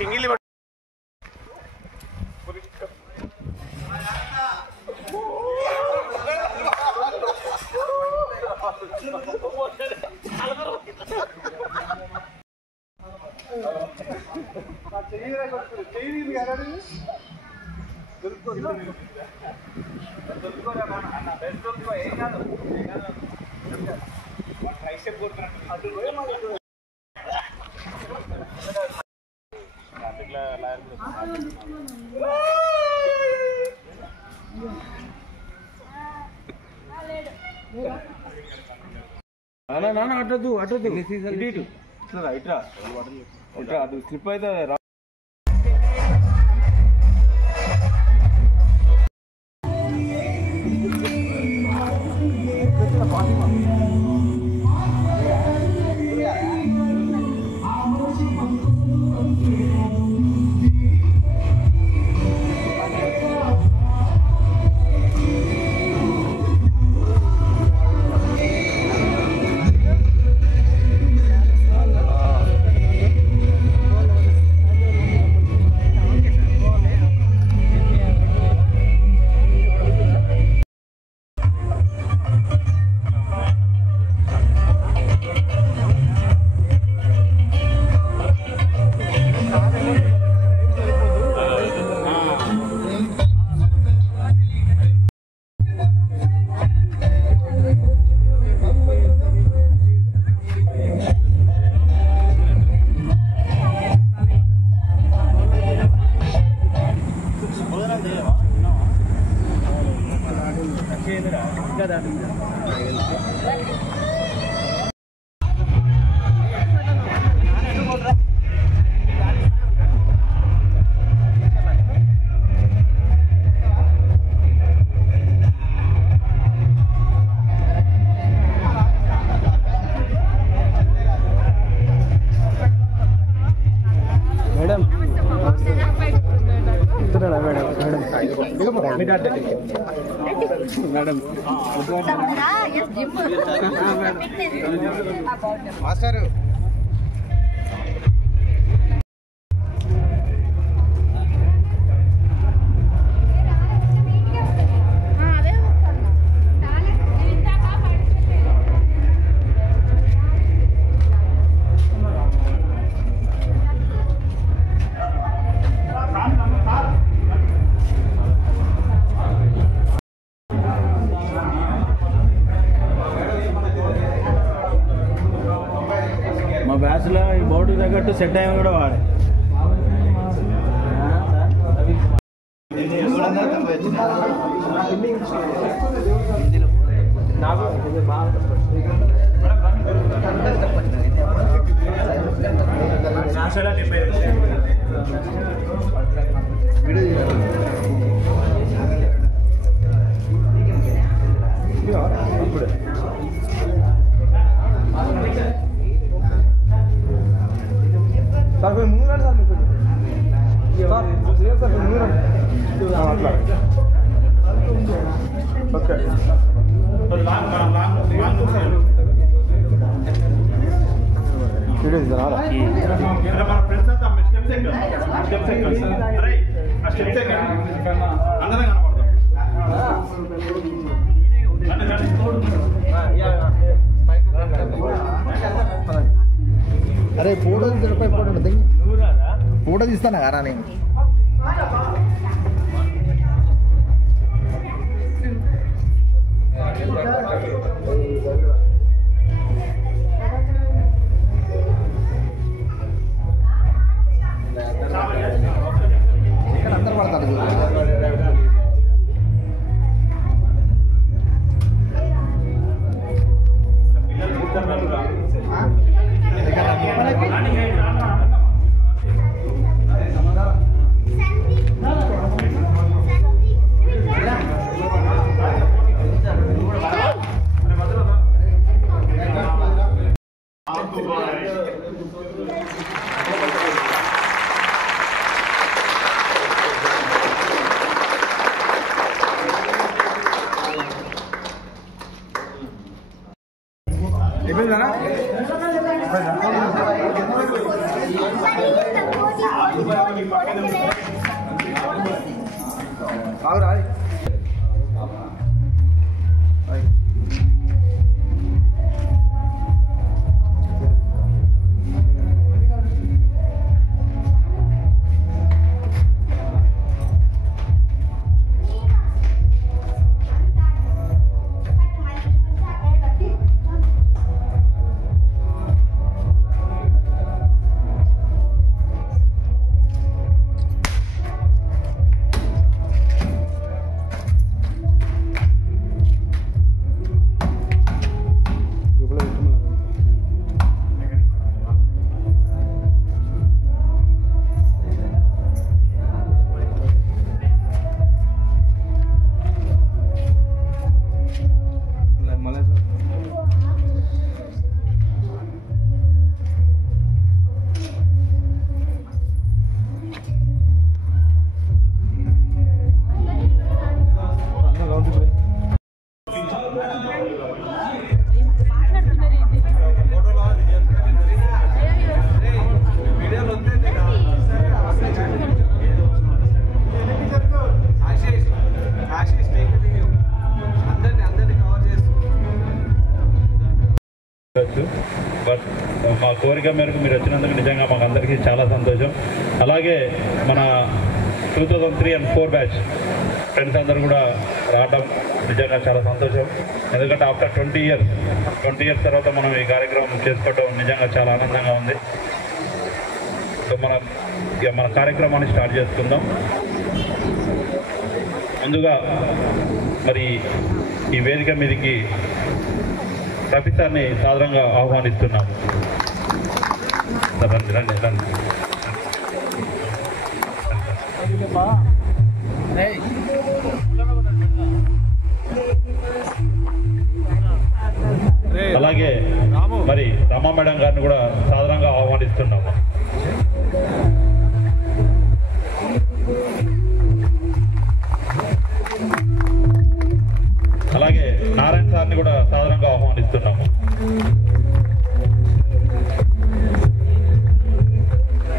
Single అటు అది slip అయితే మాస్టర్ మా బ్యాచ్లో ఈ బోర్డు తగ్గట్టు సెట్ అయ్యి కూడా వాడే సార్ మీరు ముందు రండి సార్ మీకు సార్ ముందు రండి అట్లా ఓకే వీడియో రాలా అరే ఫోటో ఫోటో తీస్తానా కదా నేను ఇక్కడ అందరు పడతారు ఆగురా బట్ మా కోరిక మేరకు మీరు వచ్చినందుకు నిజంగా మాకు అందరికీ చాలా సంతోషం. అలాగే మన 2003 and 4 బ్యాచ్ ఫ్రెండ్స్ అందరూ కూడా రావడం నిజంగా చాలా సంతోషం. ఎందుకంటే ఆఫ్టర్ 20 ఇయర్స్ తర్వాత మనం ఈ కార్యక్రమం చేసుకోవడం నిజంగా చాలా ఆనందంగా ఉంది. సో మన కార్యక్రమాన్ని స్టార్ట్ చేసుకుందాం. ముందుగా మరి ఈ వేదిక మీదకి ప్రొఫెసర్ని సాదరంగా ఆహ్వానిస్తున్నాము. రండి రండి రండి. అలాగే మరి రమా మేడం గారిని కూడా సాదరంగా ఆహ్వానిస్తున్నాము. అలాగే నారాయణ సార్ని కూడా సాదరంగా ఆహ్వానిస్తున్నాము.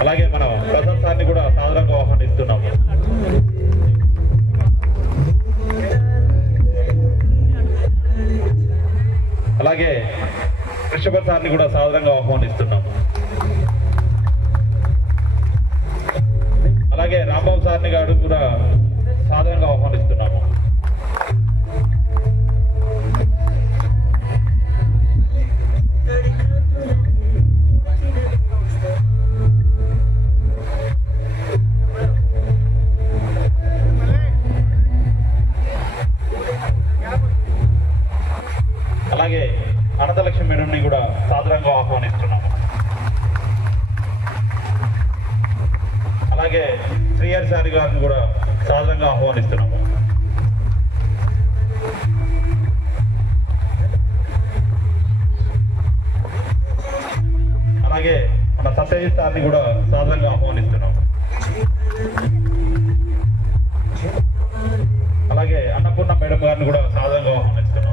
అలాగే మన ప్రసాద్ సార్ని కూడా సాదరంగా ఆహ్వానిస్తున్నాము. అలాగే కృష్ణపతి సార్ని కూడా సాదరంగా ఆహ్వానిస్తున్నాము. అలాగే రాంబాబు సార్ని గారు కూడా సాదరంగా ఆహ్వానిస్తున్నాము. అలాగే అనంతలక్ష్మి మేడంని కూడా సాదరంగా ఆహ్వానిస్తున్నాము. అలాగే శ్రీహరి సారి గారిని కూడా సాదరంగా ఆహ్వానిస్తున్నాము. అలాగే మన సత్యజిత్ సార్ని కూడా సాదరంగా ఆహ్వానిస్తున్నాము. అలాగే అన్నపూర్ణ మేడం గారిని కూడా సాదరంగా ఆహ్వానిస్తున్నాము.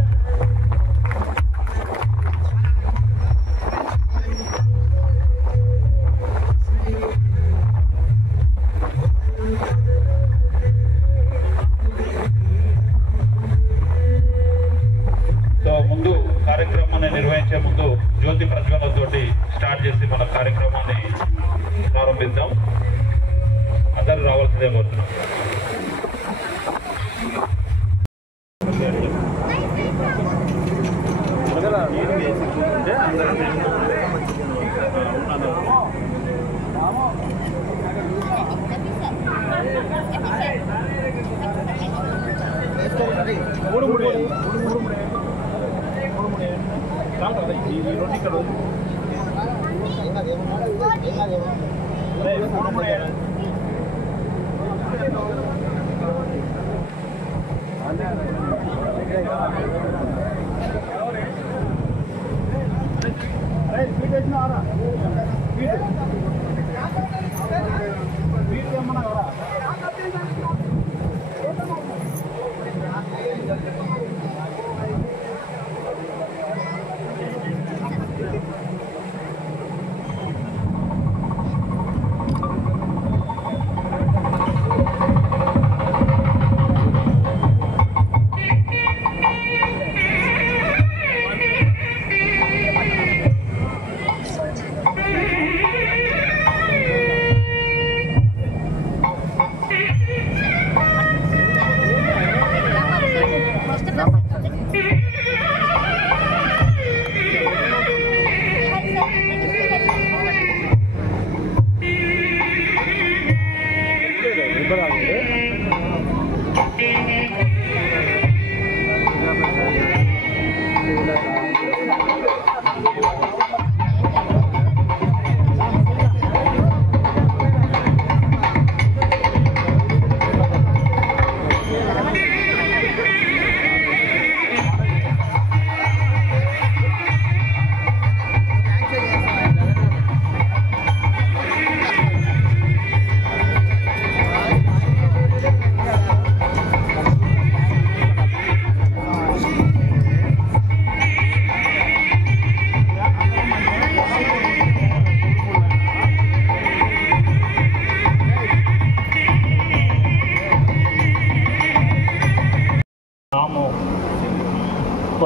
సో ముందు కార్యక్రమాన్ని నిర్వహించే ముందు జ్యోతి ప్రజ్వలతోటి స్టార్ట్ చేసి మన కార్యక్రమాన్ని ప్రారంభిద్దాం. అందరూ రావాల్సిందే కోరుతున్నాం.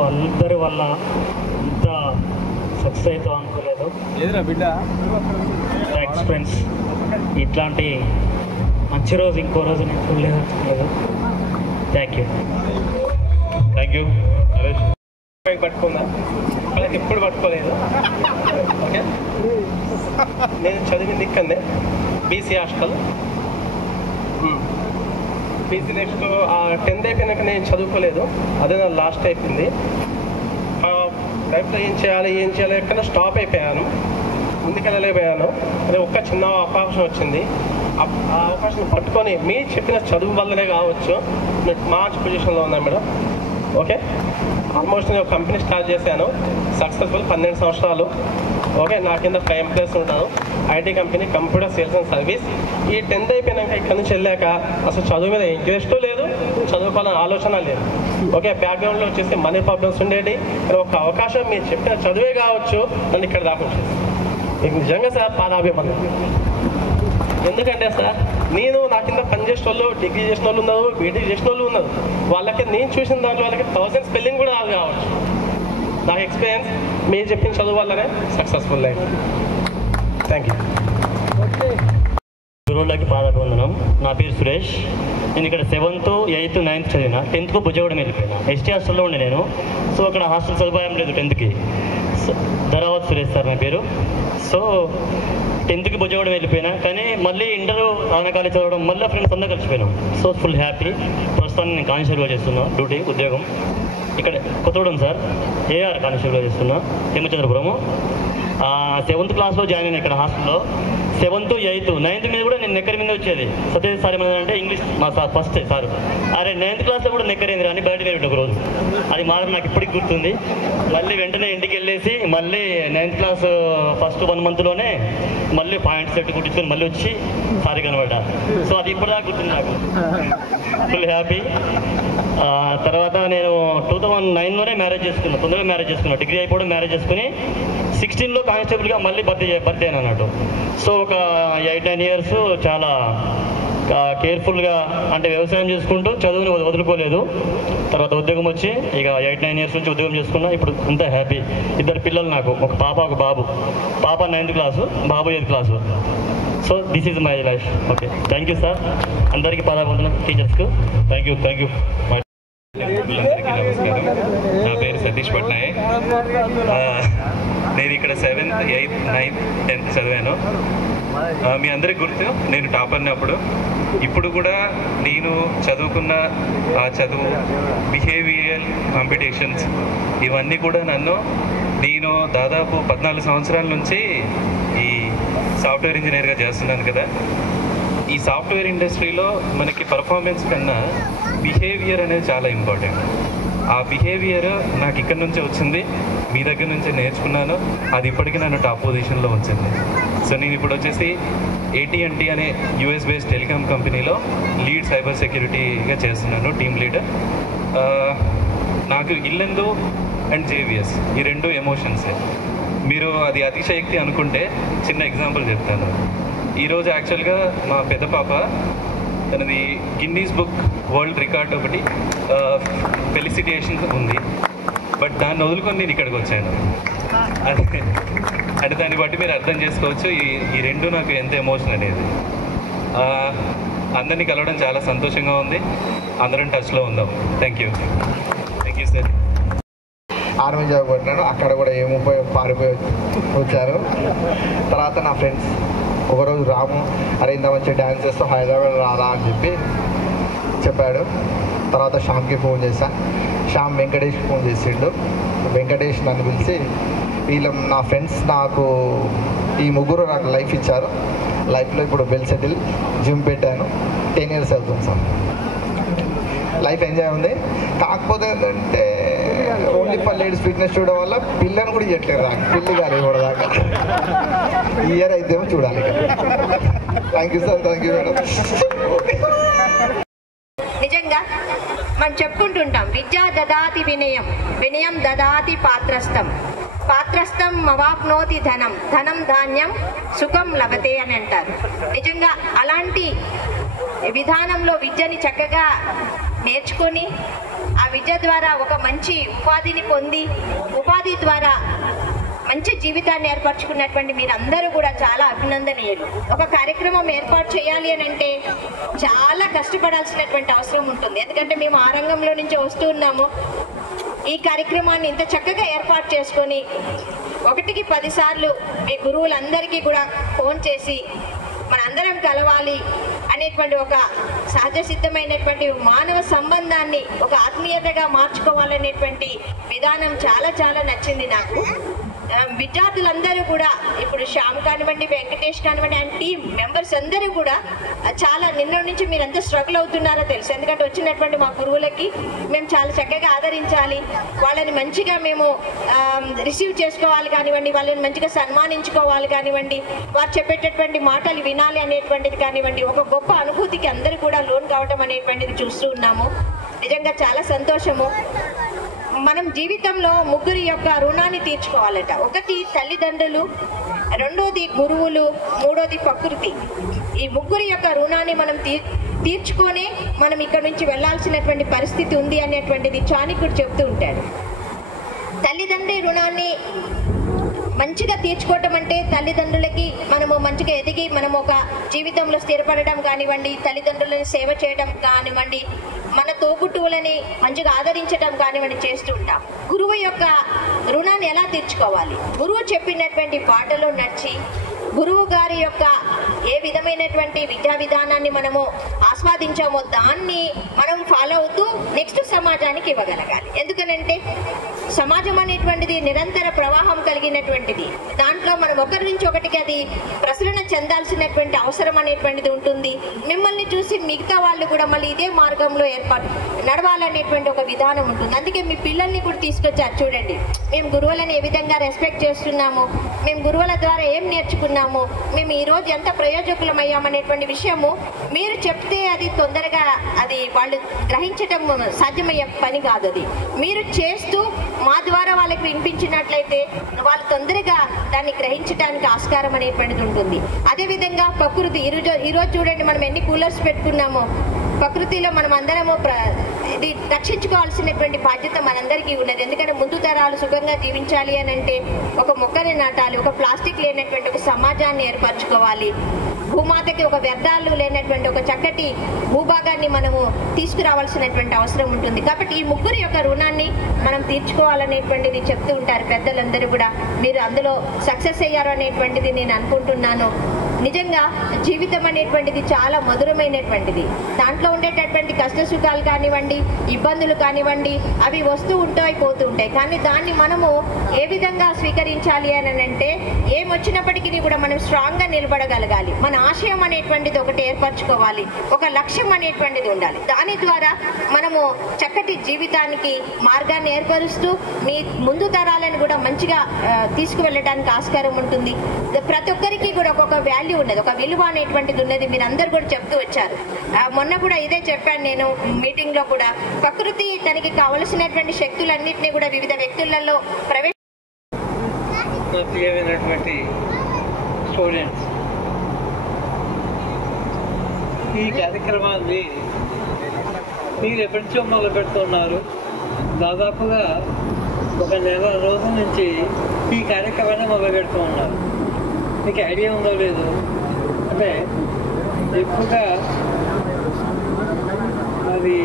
అందరి వల్ల ఇంత సక్సెస్ అవుతాం అనుకోలేదు. Thanks friends. ఇట్లాంటి మంచి రోజు ఇంకో రోజు నేను చూడలేదు అనుకోలేదు. Thank you. నరేష్ పట్టుకుందా వాళ్ళకి ఎప్పుడు పట్టుకోలేదు. ఓకే, నేను చదివింది ఇక్కడనే BC hostel. BC next 10th అయిపోయినాక నేను చదువుకోలేదు, అదే నా లాస్ట్ అయిపోయింది. లైఫ్లో ఏం చేయాలి ఎక్కడ స్టాప్ అయిపోయాను, ముందుకెళ్ళలేకపోయాను. అదే ఒక్క చిన్న అవకాశం వచ్చింది. ఆ అవకాశం పట్టుకొని మీరు చెప్పిన చదువు వల్లనే కావచ్చు మీరు మంచి పొజిషన్లో ఉన్నాను మేడం. ఓకే, ఆల్మోస్ట్ నేను ఒక కంపెనీ స్టార్ట్ చేశాను, సక్సెస్ఫుల్ 12 సంవత్సరాలు. ఓకే, నా కింద 5 ఎంప్లాయీస్ ఉంటారు. IT company, computer sales and service. ఈ 10th అయిపోయినాక ఇక్కడ నుంచి వెళ్ళాక అసలు చదువు మీద ఇంట్రెస్ట్ లేదు, చదువుకోవాలని ఆలోచన లేదు. ఓకే, బ్యాక్గ్రౌండ్లో వచ్చేసి మనీ ప్రాబ్లమ్స్ ఉండేది. ఒక అవకాశం మీరు చెప్పిన చదువే కావచ్చు నన్ను ఇక్కడ దాకా వచ్చేసి మీకు నిజంగా సార్ పాదాభిమానం. ఎందుకంటే సార్ నేను నా కింద పని చేసిన వాళ్ళు, డిగ్రీ చేసిన వాళ్ళు ఉన్నారు, బీటెక్ చేసిన వాళ్ళు ఉన్నారు. వాళ్ళకి నేను చూసిన దాంట్లో వాళ్ళకి 1000 స్పెల్లింగ్ కూడా రాదు కావచ్చు. నా ఎక్స్పీరియన్స్ మీరు చెప్పిన చదువు వల్లనే సక్సెస్ఫుల్ లైఫ్. Thank you. గురువులకి పాదాభివందనం. నా పేరు సురేష్. నేను ఇక్కడ 7th, 8th, 9th చదివిన. 10th బుజ్జగూడెం వెళ్ళిపోయినా. ఎస్టీ హాస్టల్లో ఉండే నేను. సో అక్కడ హాస్టల్ సదుపాయం లేదు 10th. ధరావత్ సురేష్ సార్ నా పేరు. సో 10th బుజ్జగూడెం వెళ్ళిపోయినా, కానీ మళ్ళీ ఇంటర్ ఆనకాలి చదవడం, మళ్ళీ ఫ్రెండ్స్ అందరూ కలిసిపోయినాం. So full happy. ప్రస్తుతాన్ని నేను కానిస్టేబుల్గా చేస్తున్నా డ్యూటీ, ఉద్యోగం ఇక్కడ కొత్తగూడెం సార్. ఏఆర్ కానిస్టేబుల్గా చేస్తున్నా, హేమచంద్రపురము. 7th క్లాస్లో జాయిన్ అయినా ఇక్కడ హాస్టల్లో. 7th, 8th, 9th మీద కూడా నేను నెక్కర్ మీద వచ్చేది. సత్యజిత్ సార్ ఏమన్నారంటే ఇంగ్లీష్ మా సార్ ఫస్ట్ సార్, అరే 9th క్లాస్లో కూడా నెక్కరేంది అని బయటకు వెళ్ళి ఒక రోజు. అది మాత్రం నాకు ఇప్పటికి గుర్తుంది. మళ్ళీ వెంటనే ఇంటికి వెళ్ళేసి మళ్ళీ 9th క్లాస్ ఫస్ట్ 1 monthలోనే మళ్ళీ పాయింట్ సెట్ కుట్టించుకొని మళ్ళీ వచ్చి సారీ కనబడ్డా. సో అది ఇప్పటిదాకా గుర్తుంది నాకు. Full happy. తర్వాత నేను 2009లోనే మ్యారేజ్ చేసుకున్నాను, తొందరగా మ్యారేజ్ చేసుకున్నాను. డిగ్రీ అయిపోవడం మ్యారేజ్ చేసుకుని 16లో కానిస్టేబుల్గా మళ్ళీ భర్తీ అయినా అన్నట్టు. సో ఒక 8-9 years చాలా కేర్ఫుల్గా, అంటే వ్యవసాయం చేసుకుంటూ చదువుని వదులుకోలేదు. తర్వాత ఉద్యోగం వచ్చి ఇక 8-9 years నుంచి ఉద్యోగం చేసుకున్నా. ఇప్పుడు అంతా హ్యాపీ. 2 పిల్లలు నాకు, ఒక పాప ఒక బాబు. పాప 9th class, Babu 8th class. So this is my life. Okay, thank you sir. అందరికీ పాదాభివందనం, టీచర్స్కు. Thank you. అందరికీ నమస్కారం. నా పేరు సతీష్ పట్నాయక్. నేను ఇక్కడ 7th, 8th, 9th, 10th చదివాను. మీ అందరికి గుర్తు నేను టాపర్ని అప్పుడు. ఇప్పుడు కూడా నేను చదువుకున్న ఆ చదువు, బిహేవియరల్ కాంపిటీషన్స్, ఇవన్నీ కూడా నేను దాదాపు 14 సంవత్సరాల నుంచి ఈ సాఫ్ట్వేర్ ఇంజనీర్గా చేస్తున్నాను కదా. ఈ సాఫ్ట్వేర్ ఇండస్ట్రీలో మనకి పర్ఫార్మెన్స్ కన్నా బిహేవియర్ అనేది చాలా ఇంపార్టెంట్. ఆ బిహేవియర్ నాకు ఇక్కడ నుంచే వచ్చింది, మీ దగ్గర నుంచే నేర్చుకున్నాను. అది ఇప్పటికీ నన్ను టాప్ పొజిషన్లో ఉంచింది. సో నేను ఇప్పుడు వచ్చేసి AT&T అనే US బేస్డ్ టెలికామ్ కంపెనీలో లీడ్ సైబర్ సెక్యూరిటీగా చేస్తున్నాను, టీమ్ లీడర్. నాకు ఇల్లందు అండ్ JVS ఈ 2 ఎమోషన్సే. మీరు అది అతిశయక్తి అనుకుంటే చిన్న ఎగ్జాంపుల్ చెప్తాను. ఈరోజు యాక్చువల్గా మా పెద్ద పాప తనది గిన్నీస్ బుక్ వరల్డ్ రికార్డ్ ఒకటి ఫెలిసిటేషన్ ఉంది, బట్ దాన్ని వదులుకొని నేను ఇక్కడికి వచ్చాను. అంటే దాన్ని బట్టి మీరు అర్థం చేసుకోవచ్చు ఈ 2 నాకు ఎంత ఎమోషన్ అనేది. అందరినీ కలవడం చాలా సంతోషంగా ఉంది. అందరం టచ్లో ఉందాం. Thank you sir. Army job కొట్టినాను, అక్కడ కూడా ఏమో పారిపోయి వచ్చారు. తర్వాత నా ఫ్రెండ్స్ ఒకరోజు రాము, అరే ఇంత మంచి డ్యాన్స్ చేస్తూ హైదరాబాద్ రారా అని చెప్పాడు. తర్వాత శ్యామ్కి ఫోన్ చేశాను. శ్యామ్ వెంకటేష్కి ఫోన్ చేసిండు. వెంకటేష్ నన్ను పిలిచి, నా ఫ్రెండ్స్ నాకు ఈ 3 నాకు లైఫ్ ఇచ్చారు. లైఫ్లో ఇప్పుడు వెల్ సెటిల్, జిమ్ పెట్టాను, 10 years అవుతుంది సార్. లైఫ్ ఎంజాయ్ ఉంది. కాకపోతే ఏంటంటే ఓన్లీ ఫర్ లేడీస్ ఫిట్నెస్ చూడడం వల్ల పిల్లని కూడా ఇవ్వట్లేదు, నాకు పిల్లి కాదు కూడా దాకా. ఈ ఇయర్ అయితే చూడాలి. Thank you sir. Thank you madam. నిజంగా మనం చెప్పుకుంటుంటాం, విద్యా దదాతి వినయం, వినయం దదాతి పాత్రస్థం, పాత్రస్థం అవాప్నోతి ధనం, ధనం ధాన్యం సుఖం లభతే అని అంటారు. నిజంగా అలాంటి విధానంలో విద్యని చక్కగా నేర్చుకొని ఆ విద్య ద్వారా ఒక మంచి ఉపాధిని పొంది ఉపాధి ద్వారా మంచి జీవితాన్ని ఏర్పరచుకున్నటువంటి మీరందరూ కూడా చాలా అభినందనీయులు. ఒక కార్యక్రమం ఏర్పాటు చేయాలి అని అంటే చాలా కష్టపడాల్సినటువంటి అవసరం ఉంటుంది. ఎందుకంటే మేము ఆ రంగంలో నుంచి వస్తూ ఉన్నాము. ఈ కార్యక్రమాన్ని ఇంత చక్కగా ఏర్పాటు చేసుకొని 1కి 10 సార్లు మీ గురువులందరికీ కూడా ఫోన్ చేసి మనందరం కలవాలి అనేటువంటి ఒక సహజ సిద్ధమైనటువంటి మానవ సంబంధాన్ని ఒక ఆత్మీయతగా మార్చుకోవాలనేటువంటి విధానం చాలా చాలా నచ్చింది నాకు. విద్యార్థులందరూ కూడా ఇప్పుడు శ్యామ్ కానివ్వండి, వెంకటేష్ కానివ్వండి, అండ్ టీమ్ మెంబర్స్ అందరూ కూడా చాలా నిన్న నుంచి మీరు ఎంత స్ట్రగుల్ అవుతున్నారో తెలుసు. ఎందుకంటే వచ్చినటువంటి మా గురువులకి మేము చాలా చక్కగా ఆదరించాలి, వాళ్ళని మంచిగా మేము రిసీవ్ చేసుకోవాలి కానివ్వండి, వాళ్ళని మంచిగా సన్మానించుకోవాలి కానివ్వండి, వారు చెప్పేటటువంటి మాటలు వినాలి అనేటువంటిది కానివ్వండి, ఒక గొప్ప అనుభూతికి అందరూ కూడా లోన్ కావటం అనేటువంటిది చూస్తూ ఉన్నాము. నిజంగా చాలా సంతోషము. మనం జీవితంలో ముగ్గురి యొక్క రుణాన్ని తీర్చుకోవాలట. 1 తల్లిదండ్రులు, 2ది గురువులు, 3ది ప్రకృతి. ఈ ముగ్గురి యొక్క రుణాన్ని మనం తీర్చుకొనే మనం ఇక్కడ నుంచి వెళ్లాల్సినటువంటి పరిస్థితి ఉంది అనేటువంటిది చాణక్యుడు చెప్తూ ఉంటాడు. తల్లిదండ్రి రుణాన్ని మంచిగా తీర్చుకోవటం అంటే తల్లిదండ్రులకి మనము మంచిగా ఎదిగి మనం ఒక జీవితంలో స్థిరపడడం కానివ్వండి, తల్లిదండ్రులని సేవ చేయడం కానివ్వండి, మన తోబుట్టువులని మంచిగా ఆదరించడం కానివ్వండి చేస్తూ ఉంటాం. గురువు యొక్క రుణాన్ని ఎలా తీర్చుకోవాలి? గురువు చెప్పినటువంటి బాటలో నడిచి గురువు గారి యొక్క ఏ విధమైనటువంటి విద్యా విధానాన్ని మనము ఆస్వాదించామో దాన్ని మనం ఫాలో అవుతూ నెక్స్ట్ సమాజానికి ఇవ్వగలగాలి. ఎందుకనంటే సమాజం అనేటువంటిది నిరంతర ప్రవాహం కలిగినటువంటిది. దాంట్లో మనం ఒకరి నుంచి ఒకటికి అది ప్రసరణ చెందాల్సినటువంటి అవసరం అనేటువంటిది ఉంటుంది. మిమ్మల్ని చూసి మిగతా వాళ్ళు కూడా మళ్ళీ ఇదే మార్గంలో నడవాలనేటువంటి ఒక విధానం ఉంటుంది. అందుకే మీ పిల్లల్ని కూడా తీసుకొచ్చారు చూడండి. మేము గురువులను ఏ విధంగా రెస్పెక్ట్ చేస్తున్నాము, మేము గురువుల ద్వారా ఏం నేర్చుకున్నాము, మేము ఈరోజు ఎంత ప్రయోజకులమయ్యామనేటువంటి విషయము మీరు చెప్తే అది తొందరగా అది వాళ్ళు గ్రహించటం సాధ్యమయ్యే పని కాదు. అది మీరు చేస్తూ మా ద్వారా వాళ్ళకి వినిపించినట్లయితే వాళ్ళు తొందరగా దాన్ని గ్రహించడానికి ఆస్కారం అనేటువంటిది ఉంటుంది. అదేవిధంగా ప్రకృతి ఈరోజు చూడండి మనం ఎన్ని కూలర్స్ పెట్టుకున్నామో, ప్రకృతిలో మనం అందరము ఇది రక్షించుకోవాల్సినటువంటి బాధ్యత మనందరికీ ఉన్నది. ఎందుకంటే ముందు తరాలు సుఖంగా జీవించాలి అని అంటే ఒక మొక్కని నాటాలి, ఒక ప్లాస్టిక్ లేనటువంటి ఒక సమాజాన్ని ఏర్పరచుకోవాలి, భూమాతకి ఒక వ్యర్థాలు లేనటువంటి ఒక చక్కటి భూభాగాన్ని మనము తీసుకురావాల్సినటువంటి అవసరం ఉంటుంది. కాబట్టి ఈ ముగ్గురు యొక్క రుణాన్ని మనం తీర్చుకోవాలనేటువంటిది చెప్తూ ఉంటారు పెద్దలందరూ కూడా. మీరు అందులో సక్సెస్ అయ్యారు అనేటువంటిది నేను అనుకుంటున్నాను. నిజంగా జీవితం అనేటువంటిది చాలా మధురమైనటువంటిది. దాంట్లో ఉండేటటువంటి కష్ట సుఖాలు కానివ్వండి, ఇబ్బందులు కానివ్వండి, అవి వస్తూ ఉంటాయి పోతూ ఉంటాయి. కానీ దాన్ని మనము ఏ విధంగా స్వీకరించాలి అని అంటే ఏమొచ్చినప్పటికీ కూడా మనం స్ట్రాంగ్గా నిలబడగలగాలి. మన ఆశయం అనేటువంటిది ఒకటి ఏర్పరచుకోవాలి, ఒక లక్ష్యం అనేటువంటిది ఉండాలి. దాని ద్వారా మనము చక్కటి జీవితానికి మార్గాన్ని ఏర్పరుస్తూ మీ ముందు తరాలను కూడా మంచిగా తీసుకువెళ్ళడానికి ఆస్కారం ఉంటుంది. ప్రతి ఒక్కరికి కూడా ఒక్కొక్క వాల్యూ ఉన్నది, ఒక విలువ అనేటువంటిది ఉన్నది. మీరు అందరు కూడా చెప్తూ వచ్చారు. మొన్న కూడా ఇదే చెప్పాను నేను మీటింగ్ లో కూడా. ప్రకృతి తనకి కావలసినటువంటి శక్తులన్నింటినీ కూడా వివిధ వ్యక్తులలో ప్రియమైనటువంటి స్టూడెంట్స్, ఈ కార్యక్రమాన్ని మీరు ఎప్పటి నుంచో మొదలు పెడుతున్నారు. దాదాపుగా 1 నెల రోజుల నుంచి ఈ కార్యక్రమాన్ని మొదలు పెడుతూ ఉన్నారు. మీకు ఐడియా ఉందో లేదు, అంటే ఎక్కువగా అది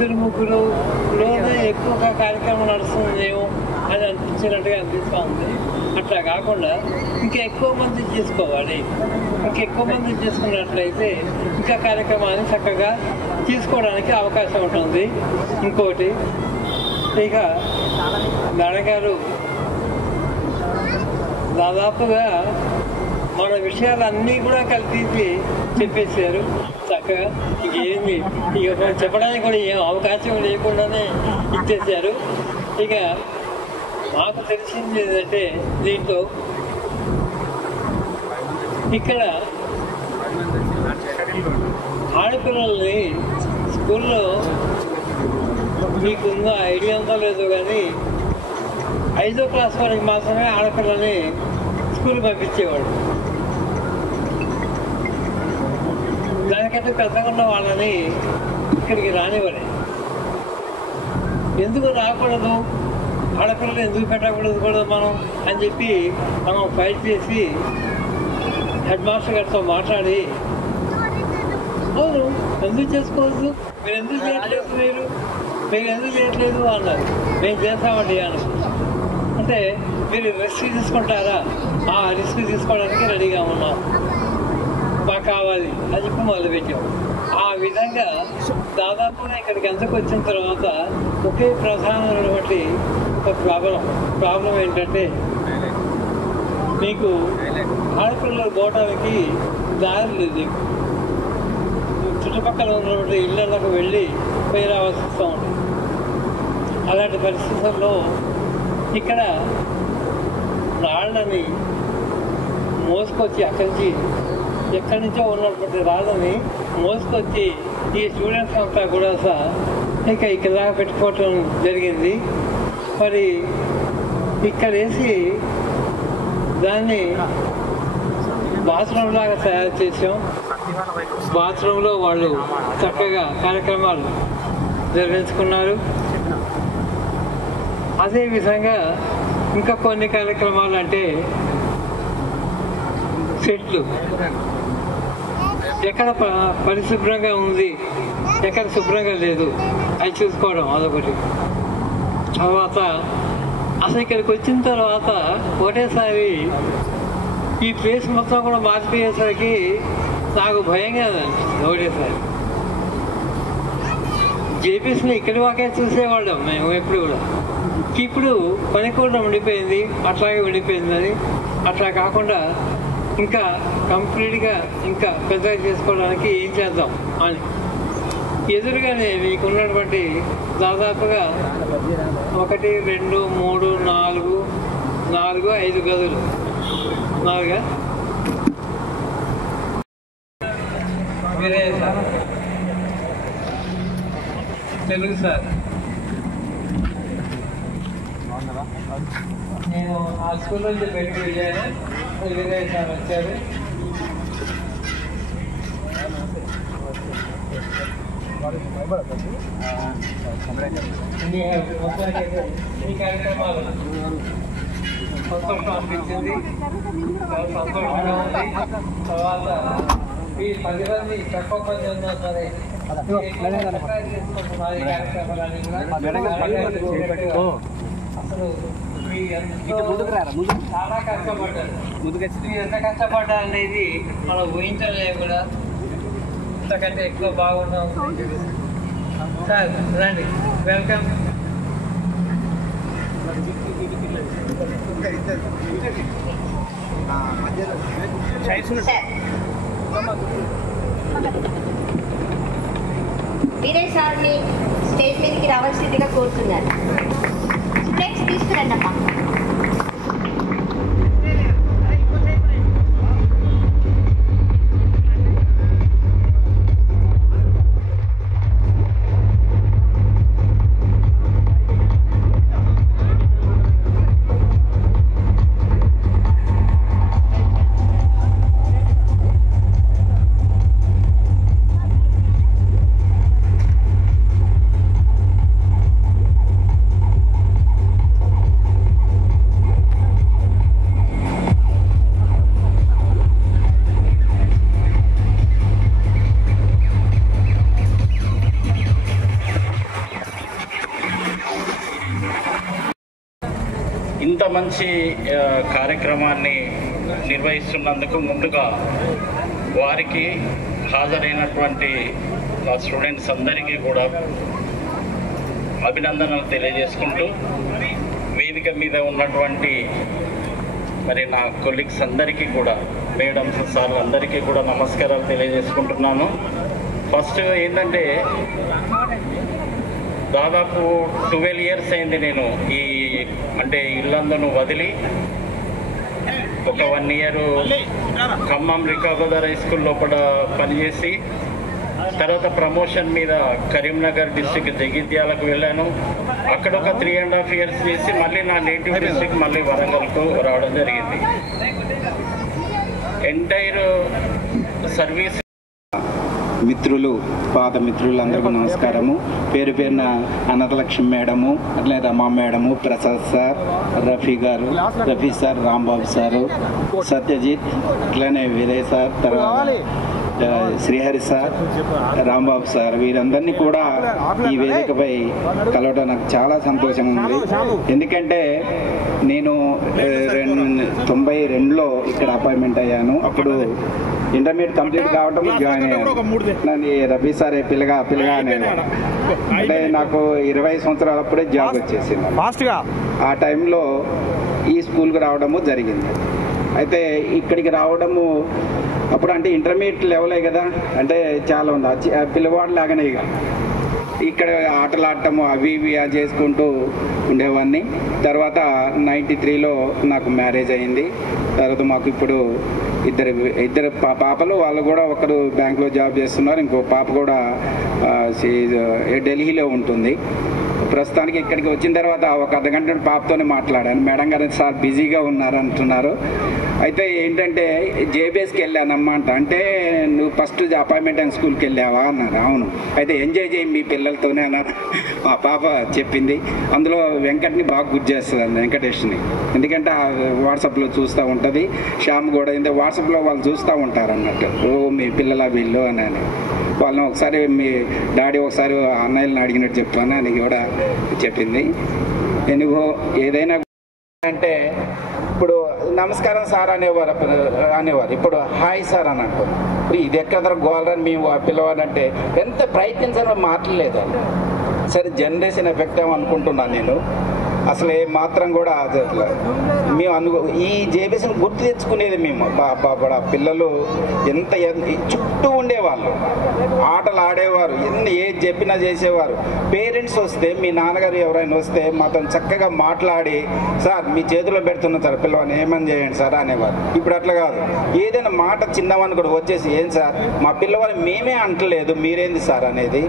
2-3లోనే ఎక్కువగా కార్యక్రమం నడుస్తుందేమో అని అనిపించినట్టుగా అనిపిస్తూ ఉంది. అట్లా కాకుండా ఇంకా ఎక్కువ మంది చేసుకోవాలి. ఇంకెక్కువ మంది చేసుకున్నట్లయితే ఇంకా కార్యక్రమాన్ని చక్కగా తీసుకోవడానికి అవకాశం ఉంటుంది. ఇంకోటి, ఇక నాన్నగారు దాదాపుగా మన విషయాలన్నీ కూడా కలిపి చెప్పేశారు చక్కగా. ఇంకేంది ఇక చెప్పడానికి కూడా ఏం అవకాశం లేకుండానే ఇచ్చేశారు. ఇక మాకు తెలిసింది ఏంటంటే దీంట్లో ఇక్కడ ఆడపిల్లల్ని స్కూల్లో మీకున్న ఐడియా ఉందో లేదో కానీ 5వ క్లాస్ వరకు మాత్రమే ఆడపిల్లల్ని స్కూల్ పంపించేవాడు. నాకంటే పెద్దగా ఉన్న వాళ్ళని ఇక్కడికి రానివ్వలే. ఎందుకు రాకూడదు, ఆడపిల్లలు ఎందుకు పెట్టకూడదు మనం అని చెప్పి మనం ఫైట్ చేసి హెడ్ మాస్టర్ గారితో మాట్లాడి, అవును ఎందుకు చేసుకోవద్దు, మీరు ఎందుకు చేయట్లేదు, మీరు ఎందుకు చేయట్లేదు అన్నారు. మేము చేస్తామండి అన్నారు. అంటే మీరు రిస్క్ తీసుకుంటారా? ఆ రిస్క్ తీసుకోవడానికి రెడీగా ఉన్నాం, మాకు కావాలి అని చెప్పి మొదలుపెట్టాం. ఆ విధంగా దాదాపుగా ఇక్కడికి ఎందుకు వచ్చిన తర్వాత ఒకే ప్రధానమైనటువంటి ఒక ప్రాబ్లం ఏంటంటే, మీకు ఆడపిల్లలు పోవడానికి దారి లేదు. చుట్టుపక్కల ఉన్నటువంటి ఇళ్లకు వెళ్ళి పోయి రావాల్సి వస్తూ ఉంటుంది. అలాంటి పరిస్థితుల్లో ఇక్కడ రాళ్ళని మోసుకొచ్చి ఎక్కడి నుంచో ఉన్నటువంటి రాళ్ళని మోసుకొచ్చి ఈ స్టూడెంట్స్ అంతా కూడా ఇక్కడ దాకా పెట్టుకోవటం జరిగింది. మరి ఇక్కడ వేసి దాన్ని బాత్రూమ్ లాగా తయారు చేసాం. బాత్రూంలో వాళ్ళు చక్కగా కార్యక్రమాలు నిర్వహించుకున్నారు. అదేవిధంగా ఇంకా కొన్ని కార్యక్రమాలు అంటే చెట్లు ఎక్కడ పరిశుభ్రంగా ఉంది, ఎక్కడ శుభ్రంగా లేదు అది చూసుకోవడం అదొకటి. తర్వాత అసలు ఇక్కడికి వచ్చిన తర్వాత ఒకటేసారి ఈ ప్లేస్ మొత్తం కూడా మార్చిపోయేసరికి నాకు భయంగా అనిపిస్తుంది. ఒకటేసారి జేపీసీని ఇక్కడి వాకే చూసేవాళ్ళం మేము ఎప్పుడు కూడా. ఇప్పుడు పని కూడా ఉండిపోయింది, అట్లాగే ఉండిపోయిందని. అట్లా కాకుండా ఇంకా కంప్లీట్గా ఇంకా పెద్దగా చేసుకోవడానికి ఏం చేద్దాం అని ఎదురుగానే మీకు ఉన్నటువంటి దాదాపుగా 1, 2, 3, 4, 5 గదులు. 4గా వినయ్ సార్, తెలుగు సార్. నేను ఆ స్కూల్ నుంచి బయటకు వెళ్ళాను. వినయ్ సార్ వచ్చారు. ఈ కార్యక్రమాలు సంతోషం అనిపించింది, చాలా సంతోషంగా ఉంది. తర్వాత ఈ 10 మంది తక్కువ మంది ఉన్నా సరే చేసుకుంటున్నారు ఈ కార్యక్రమాలన్నీ కూడా. అసలు చాలా కష్టపడ్డారు. ఎంత కష్టపడ్డారు అనేది మనం ఊహించలేము కూడా. ఇంతకంటే ఎక్కువ బాగున్నాం సార్. రండి, వెల్కమ్. వినయ్ సార్ని స్టేజ్ మీదకి రావాల్సిందిగా కోరుతున్నారు. స్టేజ్ తీసుకురండి అమ్మా. ఇంత మంచి కార్యక్రమాన్ని నిర్వహిస్తున్నందుకు ముందుగా వారికి హాజరైనటువంటి మా స్టూడెంట్స్ అందరికీ కూడా అభినందనలు తెలియజేసుకుంటూ, వేదిక మీద ఉన్నటువంటి మరి నా కొలీగ్స్ అందరికీ కూడా, మేడమ్స్, సార్ అందరికీ కూడా నమస్కారాలు తెలియజేసుకుంటున్నాను. ఫస్ట్ ఏంటంటే, దాదాపు 12 years అయింది నేను ఈ ఇల్లందును వదిలి. ఒక 1 year ఖమ్మం రికాబదర్ హై స్కూల్ లోపల పనిచేసి, తర్వాత ప్రమోషన్ మీద కరీంనగర్ డిస్ట్రిక్ట్ జగిత్యాలకు వెళ్ళాను. అక్కడ ఒక 3.5 years చేసి మళ్ళీ నా నేటివ్ డిస్ట్రిక్ట్ మళ్ళీ వరంగల్కు రావడం జరిగింది. ఎంటైర్ సర్వీస్ మిత్రులు, పాత మిత్రులందరికీ నమస్కారము. పేరు పేరున అనంతలక్ష్మి మేడము, అట్లే Rama madam, Prasad sir, Rafi sir, Rambabu sir, Satyajit, అట్లనే విజయ్ సార్, తర్వాత శ్రీహరి సార్, రాంబాబు సార్, వీరందరినీ కూడా ఈ వేదికపై కలవడం నాకు చాలా సంతోషంగా ఉంది. ఎందుకంటే నేను 92లో ఇక్కడ అపాయింట్మెంట్ అయ్యాను. అప్పుడు ఇంటర్మీడియట్ కంప్లీట్ కావడం జాయిన్ అయ్యాను. నన్ను రఫీ సార్ పిల్లగా అనేవాడు. అంటే నాకు 20 సంవత్సరాలప్పుడే జాబ్ వచ్చేసింది. ఆ టైంలో ఈ స్కూల్కి రావడము జరిగింది. అయితే ఇక్కడికి రావడము అప్పుడు అంటే ఇంటర్మీడియట్ లెవెలే కదా, అంటే చాలా ఉంది పిల్లవాడు లాగానే. ఇక ఇక్కడ ఆటలు ఆడటము అవి ఇవి చేసుకుంటూ ఉండేవాడిని. తర్వాత 93లో నాకు మ్యారేజ్ అయింది. తర్వాత మాకు ఇప్పుడు ఇద్దరు పాపలు, వాళ్ళు కూడా ఒకరు బ్యాంక్లో జాబ్ చేస్తున్నారు, ఇంకో పాప కూడా ఢిల్లీలో ఉంటుంది. ప్రస్తుతానికి ఇక్కడికి వచ్చిన తర్వాత ఒక అర్ధగంట పాపతోనే మాట్లాడాను. మేడం గారు సార్ బిజీగా ఉన్నారు అంటున్నారు. అయితే ఏంటంటే జేబీఎస్కి వెళ్ళానమ్మా అంటే నువ్వు ఫస్ట్ అపాయింట్మెంట్ అయిన స్కూల్కి వెళ్ళావా అన్నారు. అవును. అయితే ఎంజాయ్ చేయి మీ పిల్లలతోనే అన్నారు. మా పాప చెప్పింది. అందులో వెంకట్ని బాగా గుర్తు చేస్తుంది, వెంకటేష్ని. ఎందుకంటే వాట్సాప్లో చూస్తూ ఉంటుంది. శ్యామ్ కూడా వాట్సాప్లో వాళ్ళు చూస్తూ ఉంటారు అన్నట్టు, ఓ మీ పిల్లల వీళ్ళు అని. వాళ్ళని ఒకసారి మీ డాడీ ఒకసారి అన్నయ్యలను అడిగినట్టు చెప్తాను అని కూడా చెప్పింది. ఎందుకో ఏదైనా అంటే ఇప్పుడు నమస్కారం సార్ అనేవారు, ఇప్పుడు హాయ్ సార్ అని అంటారు. ఇప్పుడు ఇది ఎక్కడ గోవాలని మేము పిలవాలంటే ఎంత ప్రయత్నించాలని మాట్లాడలేదు. సరే జనరేషన్ ఎఫెక్ట్ ఏమనుకుంటున్నాను నేను. అసలు ఏ మాత్రం కూడా మేము ఈ జేబీసీని గుర్తు తెచ్చుకునేది మేము. పిల్లలు ఎంత చుట్టూ ఉండేవాళ్ళు, ఆటలు ఆడేవారు, ఏది చెప్పినా చేసేవారు. పేరెంట్స్ వస్తే మీ నాన్నగారు ఎవరైనా వస్తే మాతో చక్కగా మాట్లాడి సార్ మీ చేతిలో పెడుతున్నా సార్ పిల్లవాడిని ఏమని చేయండి సార్ అనేవారు. ఇప్పుడు అట్లా కాదు. ఏదైనా మాట చిన్నవాడిని కూడా వచ్చేసి ఏం సార్ మా పిల్లవాడిని మేమే అంటలేదు మీరేంది సార్ అనేది.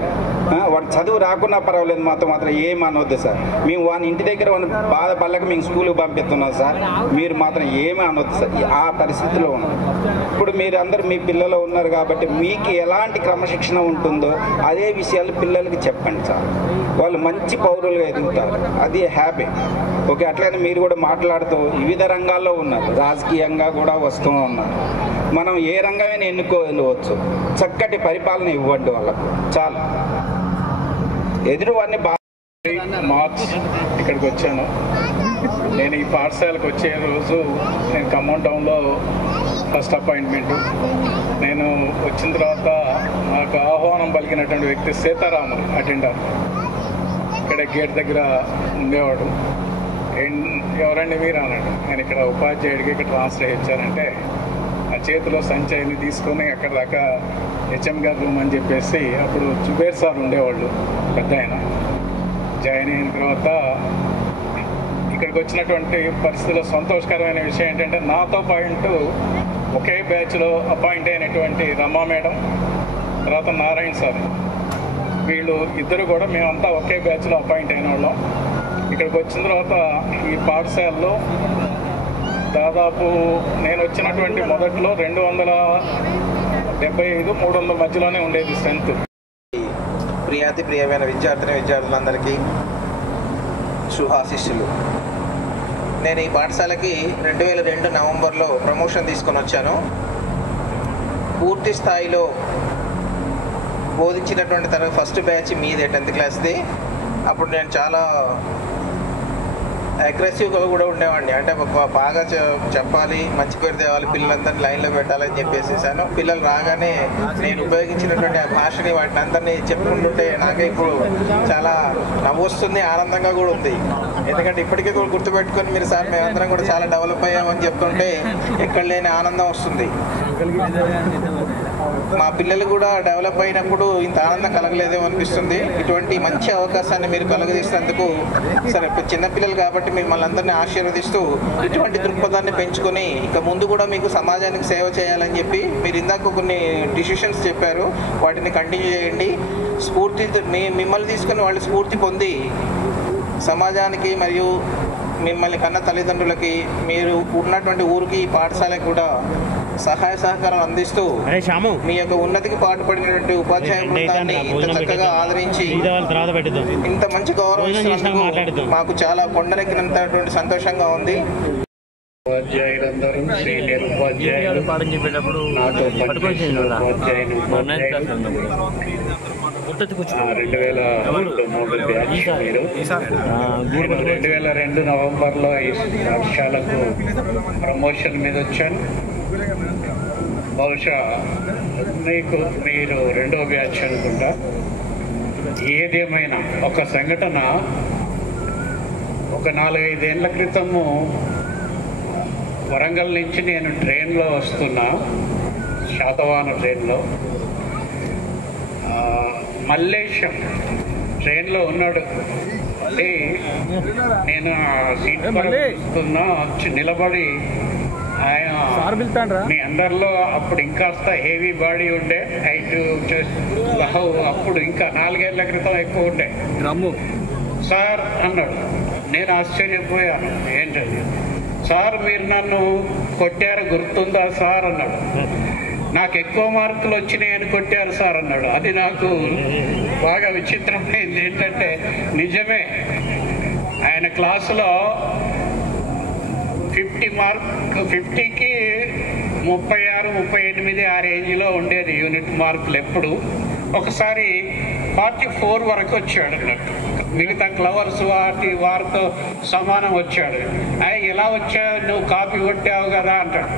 వాడు చదువు రాకున్నా పర్వాలేదు మాత్రం ఏం అనవద్దు సార్, మేము వాని ఇంటి దగ్గర బాధ పళ్ళకి మేము స్కూల్కి పంపిస్తున్నాం సార్, మీరు మాత్రం ఏమీ అనొద్దు సార్. ఆ పరిస్థితిలో ఉన్నాం. ఇప్పుడు మీరు అందరు మీ పిల్లలు ఉన్నారు కాబట్టి మీకు ఎలాంటి క్రమశిక్షణ ఉంటుందో అదే విషయాలు పిల్లలకి చెప్పండి సార్. వాళ్ళు మంచి పౌరులుగా ఎదుగుతారు, అది హ్యాపీ. ఓకే, అట్లనే మీరు కూడా మాట్లాడుతూ వివిధ రంగాల్లో ఉన్నారు, రాజకీయంగా కూడా వస్తూ ఉన్నారు. మనం ఏ రంగమైనా ఎన్నుకోవచ్చు, చక్కటి పరిపాలన ఇవ్వండి వాళ్ళకు చాలు. ఎదురు వారిని మార్చ్ ఇక్కడికి వచ్చాను. నేను ఈ పాఠశాలకు వచ్చే రోజు నేను ఖమ్మం టౌన్లో ఫస్ట్ అపాయింట్మెంటు. నేను వచ్చిన తర్వాత నాకు ఆహ్వానం పలికినటువంటి వ్యక్తి సీతారాములు అటెండర్, ఇక్కడ గేట్ దగ్గర ఉండేవాడు. ఎవరండి మీరు అన్నాడు. నేను ఇక్కడ ఉపాధ్యాయుడికి ఇక్కడ ట్రాన్స్ఫర్ ఇచ్చారంటే ఆ చేతిలో సంచయిని తీసుకొని అక్కడ దాకా హెచ్ఎం గారు రూమ్ అని చెప్పేసి అప్పుడు జుబేర్ సార్ ఉండేవాళ్ళు పెద్ద ఆయన. జాయిన్ అయిన తర్వాత ఇక్కడికి వచ్చినటువంటి పరిస్థితుల్లో సంతోషకరమైన విషయం ఏంటంటే నాతో పాటు ఒకే బ్యాచ్లో అపాయింట్ అయినటువంటి రమా మేడం, తర్వాత నారాయణ సార్, వీళ్ళు ఇద్దరు కూడా మేమంతా ఒకే బ్యాచ్లో అపాయింట్ అయిన వాళ్ళం. ఇక్కడికి వచ్చిన తర్వాత ఈ పాఠశాలలో దాదాపు నేను వచ్చినటువంటి మొదట్లో 275, 300 మధ్యలోనే ఉండేది స్ట్రెంత్. ప్రియమైన విద్యార్థులందరికీ శుభాశిష్యులు. నేను ఈ పాఠశాలకి 2002 నవంబర్లో ప్రమోషన్ తీసుకొని వచ్చాను. పూర్తి స్థాయిలో బోధించినటువంటి తర్వాత ఫస్ట్ బ్యాచ్ మీదే 10th క్లాస్ది. అప్పుడు నేను చాలా అగ్రెసివ్గా కూడా ఉండేవాడిని. అంటే బాగా చెప్పాలి, మంచి పేరు తేవాలి, పిల్లలందరినీ లైన్లో పెట్టాలని చెప్పేసేసాను. పిల్లలు రాగానే నేను ఉపయోగించినటువంటి ఆ భాషని వాటిని అందరినీ చెప్పుకుంటుంటే నాకే ఇప్పుడు చాలా నవ్వు వస్తుంది, ఆనందంగా కూడా ఉంది. ఎందుకంటే ఇప్పటికీ కూడా గుర్తుపెట్టుకొని మీరు సార్ మేమందరం కూడా చాలా డెవలప్ అయ్యామని చెప్తుంటే ఎక్కడ లేని ఆనందం వస్తుంది. మా పిల్లలు కూడా డెవలప్ అయినప్పుడు ఇంత ఆనందం కలగలేదేమో అనిపిస్తుంది. ఇటువంటి మంచి అవకాశాన్ని మీరు కలగజేసినందుకు సరే చిన్నపిల్లలు కాబట్టి మిమ్మల్ని అందరినీ ఆశీర్వదిస్తూ ఇటువంటి దృక్పథాన్ని పెంచుకొని ఇక ముందు కూడా మీకు సమాజానికి సేవ చేయాలని చెప్పి మీరు ఇందాక కొన్ని డిసిషన్స్ చెప్పారు, వాటిని కంటిన్యూ చేయండి. స్ఫూర్తి మిమ్మల్ని తీసుకుని వాళ్ళు స్ఫూర్తి పొంది సమాజానికి మరియు మిమ్మల్ని కన్న తల్లిదండ్రులకి మీరు ఉన్నటువంటి ఊరికి పాఠశాలకు కూడా సహాయ సహకారాలు అందిస్తూ మీ యొక్క ఉన్నతికి పాటుపడినటువంటి ఉపాధ్యాయ బృందాన్ని ఇంత చక్కగా ఆదరించి ఇంత మంచి గౌరవం ఇచ్చినందుకు మాకు చాలా కొండనెక్కినంతటువంటి సంతోషంగా ఉంది. ఉపాధ్యాయులందరూ సీనియర్ ఉపాధ్యాయులు, నాతో పనిచేసిన ఉపాధ్యాయులు 2003 బ్యాచ్ మీరు. 2002 నవంబర్లో ఈ పాఠశాలకు ప్రమోషన్ మీద వచ్చాను. బహుశా మీరు రెండో బ్యాచ్ అనుకుంటా. ఏదేమైనా ఒక సంఘటన, ఒక 4-5 ఏళ్ల క్రితము వరంగల్ నుంచి నేను ట్రైన్లో వస్తున్నా, శాతవాహన ట్రైన్లో. మల్లేశం ట్రైన్లో ఉన్నాడు. నేను సీట్ వస్తున్నా, వచ్చి నిలబడి ఆయన మీ అందరిలో అప్పుడు ఇంకాస్త హెవీ బాడీ ఉండే, హైట్ అప్పుడు ఇంకా 4 ఏళ్ల క్రితం ఎక్కువ ఉండే. సార్ అన్నాడు. నేను ఆశ్చర్యపోయాను, ఏంటది సార్ మీరు నన్ను కొట్టారు గుర్తుందా సార్ అన్నాడు. నాకు ఎక్కువ మార్కులు వచ్చినాయని కొట్టారు సార్ అన్నాడు. అది నాకు బాగా విచిత్రమైంది. ఏంటంటే నిజమే, ఆయన క్లాసులో 50కి 36, 38 ఆ రేంజ్లో ఉండేది యూనిట్ మార్కులు. ఎప్పుడు ఒకసారి 44 వరకు వచ్చాడు అన్నట్టు. మిగతా క్లవర్స్ వారితో సమానం వచ్చాడు. ఎలా వచ్చావు, నువ్వు కాపీ కొట్టావు కదా అంటాడు.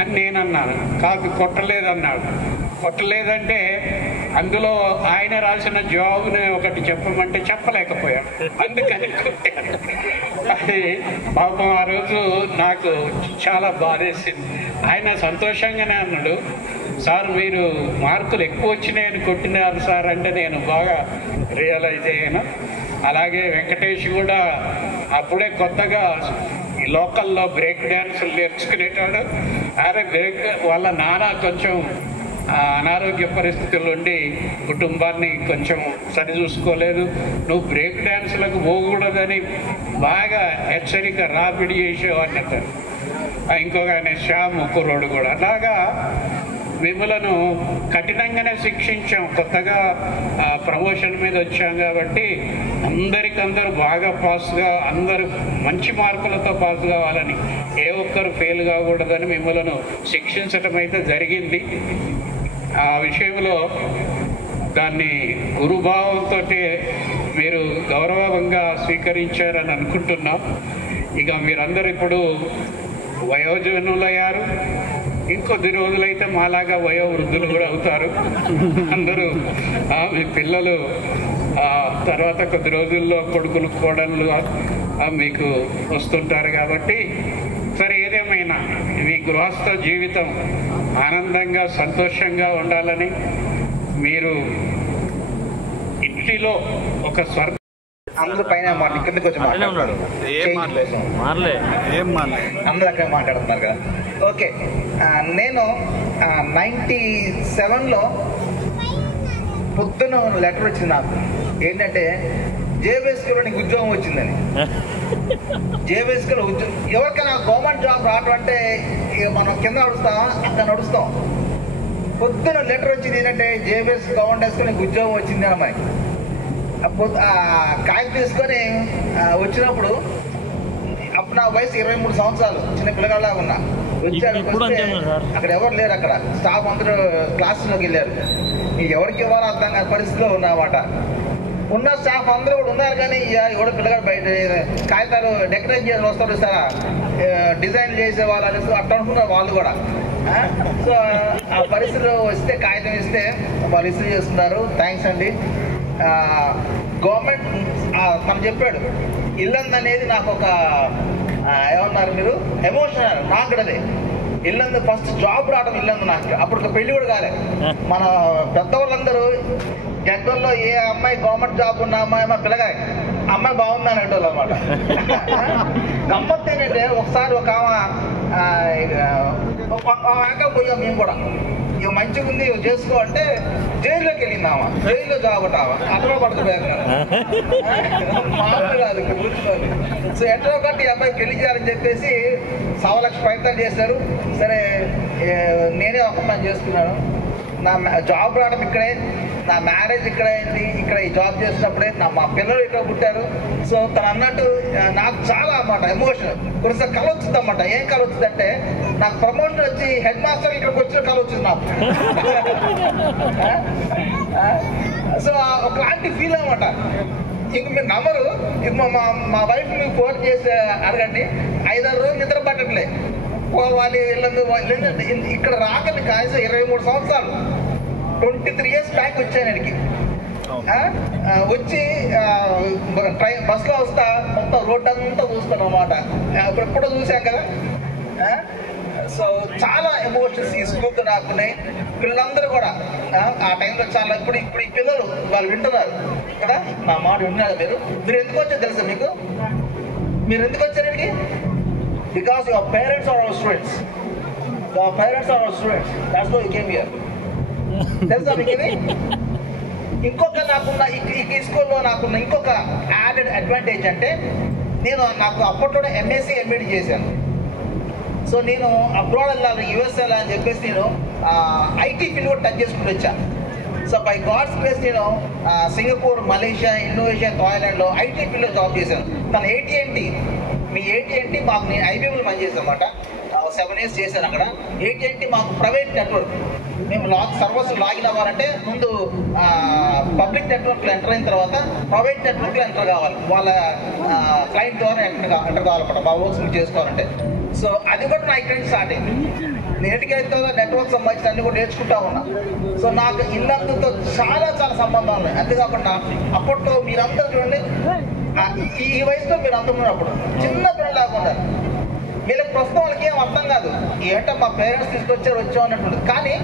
అని నేను అన్నాను, కాపీ కొట్టలేదన్నాడు. కొట్టలేదంటే అందులో ఆయన రాసిన జవాబుని ఒకటి చెప్పమంటే చెప్పలేకపోయాడు, అందుకని కొట్టాడు. అది పాపం ఆ రోజు నాకు చాలా బాధేసింది. ఆయన సంతోషంగానే అన్నాడు, సార్ మీరు మార్కులు ఎక్కువ వచ్చినాయని కొట్టినారు సార్ అంటే నేను బాగా రియలైజ్ అయ్యాను. అలాగే వెంకటేష్ కూడా అప్పుడే కొత్తగా ఈ లోకల్లో బ్రేక్ డ్యాన్సులు నేర్చుకునేటాడు. వాళ్ళ నాన్న కొంచెం అనారోగ్య పరిస్థితులు ఉండి కుటుంబాన్ని కొంచెం సరిచూసుకోలేదు. నువ్వు బ్రేక్ డ్యాన్సులకు పోకూడదని బాగా హెచ్చరిక రాపిడి చేసేవాడిని అంటారు. ఇంకొక ఆయన శ్యామ్ కుర్రోడు కూడా. అలాగా మిమ్మలను కఠినంగానే శిక్షించాం. కొత్తగా ప్రమోషన్ మీద వచ్చాం కాబట్టి అందరికందరూ బాగా పాస్గా, అందరూ మంచి మార్కులతో పాస్ కావాలని, ఏ ఒక్కరు ఫెయిల్ కాకూడదని మిమ్మలను శిక్షించడం అయితే జరిగింది. ఆ విషయంలో దాన్ని గురుభావంతో మీరు గౌరవంగా స్వీకరించారని అనుకుంటున్నాం. ఇక మీరందరూ ఇప్పుడు వయోజనులయ్యారు. ఇంకొద్ది రోజులైతే మాలాగా వయోవృద్ధులు కూడా అవుతారు అందరూ. మీ పిల్లలు తర్వాత కొద్ది రోజుల్లో కొడుకులు కోడళ్ళు మీకు వస్తుంటారు కాబట్టి, సరే ఏదేమైనా మీ గృహస్థ జీవితం ఆనందంగా సంతోషంగా ఉండాలని, మీరు ఇంటిలో ఒక స్వర్గ అందరూ పైన కిందకి వచ్చి మాట్లాడుతున్నారు. అందరూ అక్కడ మాట్లాడుతున్నారు కదా. ఓకే, నేను 97లో పొద్దున లెటర్ వచ్చింది నాకు. ఏంటంటే జేబీఎస్కేలో నీకు ఉద్యోగం వచ్చిందని. జేబీఎస్కేలో ఉద్యోగం, ఎవరికైనా గవర్నమెంట్ జాబ్ రావడం అంటే ఇక మనం కింద నడుస్తామా, అక్కడ నడుస్తాం. పొద్దున లెటర్ వచ్చింది ఏంటంటే జేబీఎస్ గవర్నమెంట్ స్కూల్ నీకు ఉద్యోగం వచ్చింది అమ్మాయి. కాయ తీసుకొని వచ్చినప్పుడు అప్పుడు నా వయసు 23 సంవత్సరాలు, చిన్న పిల్లగాళ్ళగా ఉన్నా. వచ్చాడు, అక్కడ ఎవరు లేరు, అక్కడ స్టాఫ్ అందరూ క్లాసులోకి వెళ్ళారు. ఎవరికి ఇవ్వాలో అర్థం కాని పరిస్థితిలో ఉన్నమాట. ఉన్న స్టాఫ్ అందరూ కూడా ఉన్నారు, కానీ ఎవడో పిల్లగాడు బయట కాగితాలు డెకరేట్ చేసి వస్తారు సార్, డిజైన్ చేసే వాళ్ళు అనేసి అట్లా అనుకున్నారు వాళ్ళు కూడా. సో ఆ పరిస్థితిలో వస్తే కాగితం ఇస్తే వాళ్ళు రిసీవ్ చేస్తున్నారు. థ్యాంక్స్ అండి. గవర్నమెంట్ తను చెప్పాడు, ఇల్లందు అనేది నాకు ఒక ఏమన్నారు మీరు ఎమోషనల్. నాకు కూడా అదే ఇల్లందు ఫస్ట్ జాబ్ రావడం ఇల్లందు నాకు. అప్పుడు పెళ్లి కూడా కాలే. మన పెద్దవాళ్ళందరూ గడ్డల్లో ఏ అమ్మాయి గవర్నమెంట్ జాబ్ ఉన్న అమ్మాయి మా పిల్లగా అమ్మాయి బాగుంది అనేటోళ్ళు అనమాట. గమ్మత్తు ఏంటంటే ఒకసారి ఒక ఆమె పోయాం మేము కూడా, ఇక మంచిగా ఉంది చేసుకో అంటే జైల్లోకి వెళ్ళిందామా, జైల్లో జాబట్టామా అట్లా పడుతుపోయారు మామూలు కాదు కూర్చోని. సో ఎట్లా ఒకటి అబ్బాయి పెళ్లి చేయాలని చెప్పేసి 1,00,000 ప్రయత్నం చేశారు. సరే నేనే ఒక పని చేసుకున్నాను. నా జాబ్ రావడం ఇక్కడే, నా మ్యారేజ్ ఇక్కడ అయింది, ఇక్కడ ఈ జాబ్ చేసినప్పుడే మా పిల్లలు ఇక్కడ పుట్టారు. సో తను అన్నట్టు నాకు చాలా అన్నమాట ఎమోషన్. కొద్దిసారి కళ వచ్చింది అన్నమాట. ఏం కళ వచ్చిందంటే నాకు ప్రమోషన్ వచ్చి హెడ్ మాస్టర్ ఇక్కడికి వచ్చిన కళ వచ్చింది నాకు. సో ఒకలాంటి ఫీల్ అనమాట. ఇంక మీరు నమ్మరు, ఇంక మా వైఫ్ మీకు ఫోన్ చేసి అడగండి, 5-6 రోజులు నిద్ర పట్టట్లే. వాళ్ళు ఇక్కడ రాకండి కాయసం 23 సంవత్సరాలు, 23 years బ్యాక్ వచ్చాను ఇక్కడికి. వచ్చి బస్సులో వస్తా మొత్తం రోడ్డు అంతా చూస్తాను అన్నమాట. ఎప్పుడో చూసాం కదా. సో చాలా ఎమోషన్స్ ఈ స్కూల్తో నాకున్నాయి. పిల్లలందరూ కూడా ఆ టైంలో చాలా ఇప్పుడు ఈ పిల్లలు వాళ్ళు వింటున్నారు కదా, నా మాట వింటున్నారు. మీరు ఎందుకు వచ్చారు తెలుసా మీకు? మీరు ఎందుకు వచ్చారు ఇక్కడికి? Because your parents are our students. Your parents are our students. That's why you came here. తెలుసా మీకు ఇది? ఇంకొక నాకున్న ఈ స్కూల్లో నాకున్న ఇంకొక యాడెడ్ అడ్వాంటేజ్ అంటే నాకు అప్పట్లోనే ఎంఎస్సీ ఎంబీడీ చేశాను. సో నేను అబ్రాడ్ వెళ్ళాలి, యూఎస్ వెళ్ళాలి అని చెప్పేసి నేను ఐటీ ఫీల్డ్ కూడా టచ్ చేసుకుంటూ వచ్చాను. సో బై గాడ్స్ గ్రేస్ నేను సింగపూర్, మలేషియా, ఇండోనేషియా, థాయిలాండ్లో ఐటీ ఫీల్డ్లో జాబ్ చేశాను. తను AT&T, మీ AT&T మాకు నేను ఐబీఎంలో పనిచేసాను అనమాట. 7 years చేశాను అక్కడ. AT&T మాకు ప్రైవేట్ నెట్వర్క్. మేము సర్వర్స్ లాగిన్ అవ్వాలంటే ముందు పబ్లిక్ నెట్వర్క్లో ఎంటర్ అయిన తర్వాత ప్రైవేట్ నెట్వర్క్లో ఎంటర్ కావాలి. వాళ్ళ క్లయింట్ ద్వారా ఎంటర్ కావాలన్నమాట మా వర్క్స్ చేసుకోవాలంటే. సో అది కూడా నా ఇక్కడి నుంచి స్టార్ట్ అయింది. నేటికైతే నెట్వర్క్ సంబంధించిన అన్ని కూడా నేర్చుకుంటా ఉన్నా. సో నాకు ఇల్లందరితో చాలా చాలా సంబంధాలు ఉన్నాయి. అంతేకాకుండా అప్పట్లో మీరందరూ చూడండి, ఈ వయసులో మీరు అందరూ ఉన్నప్పుడు చిన్న పిల్లలు లేకుండా వీళ్ళకి ప్రస్తుతం వాళ్ళకి ఏం అర్థం కాదు. ఏంటో మా పేరెంట్స్ తీసుకొచ్చారు వచ్చాం అన్నట్టు. కానీ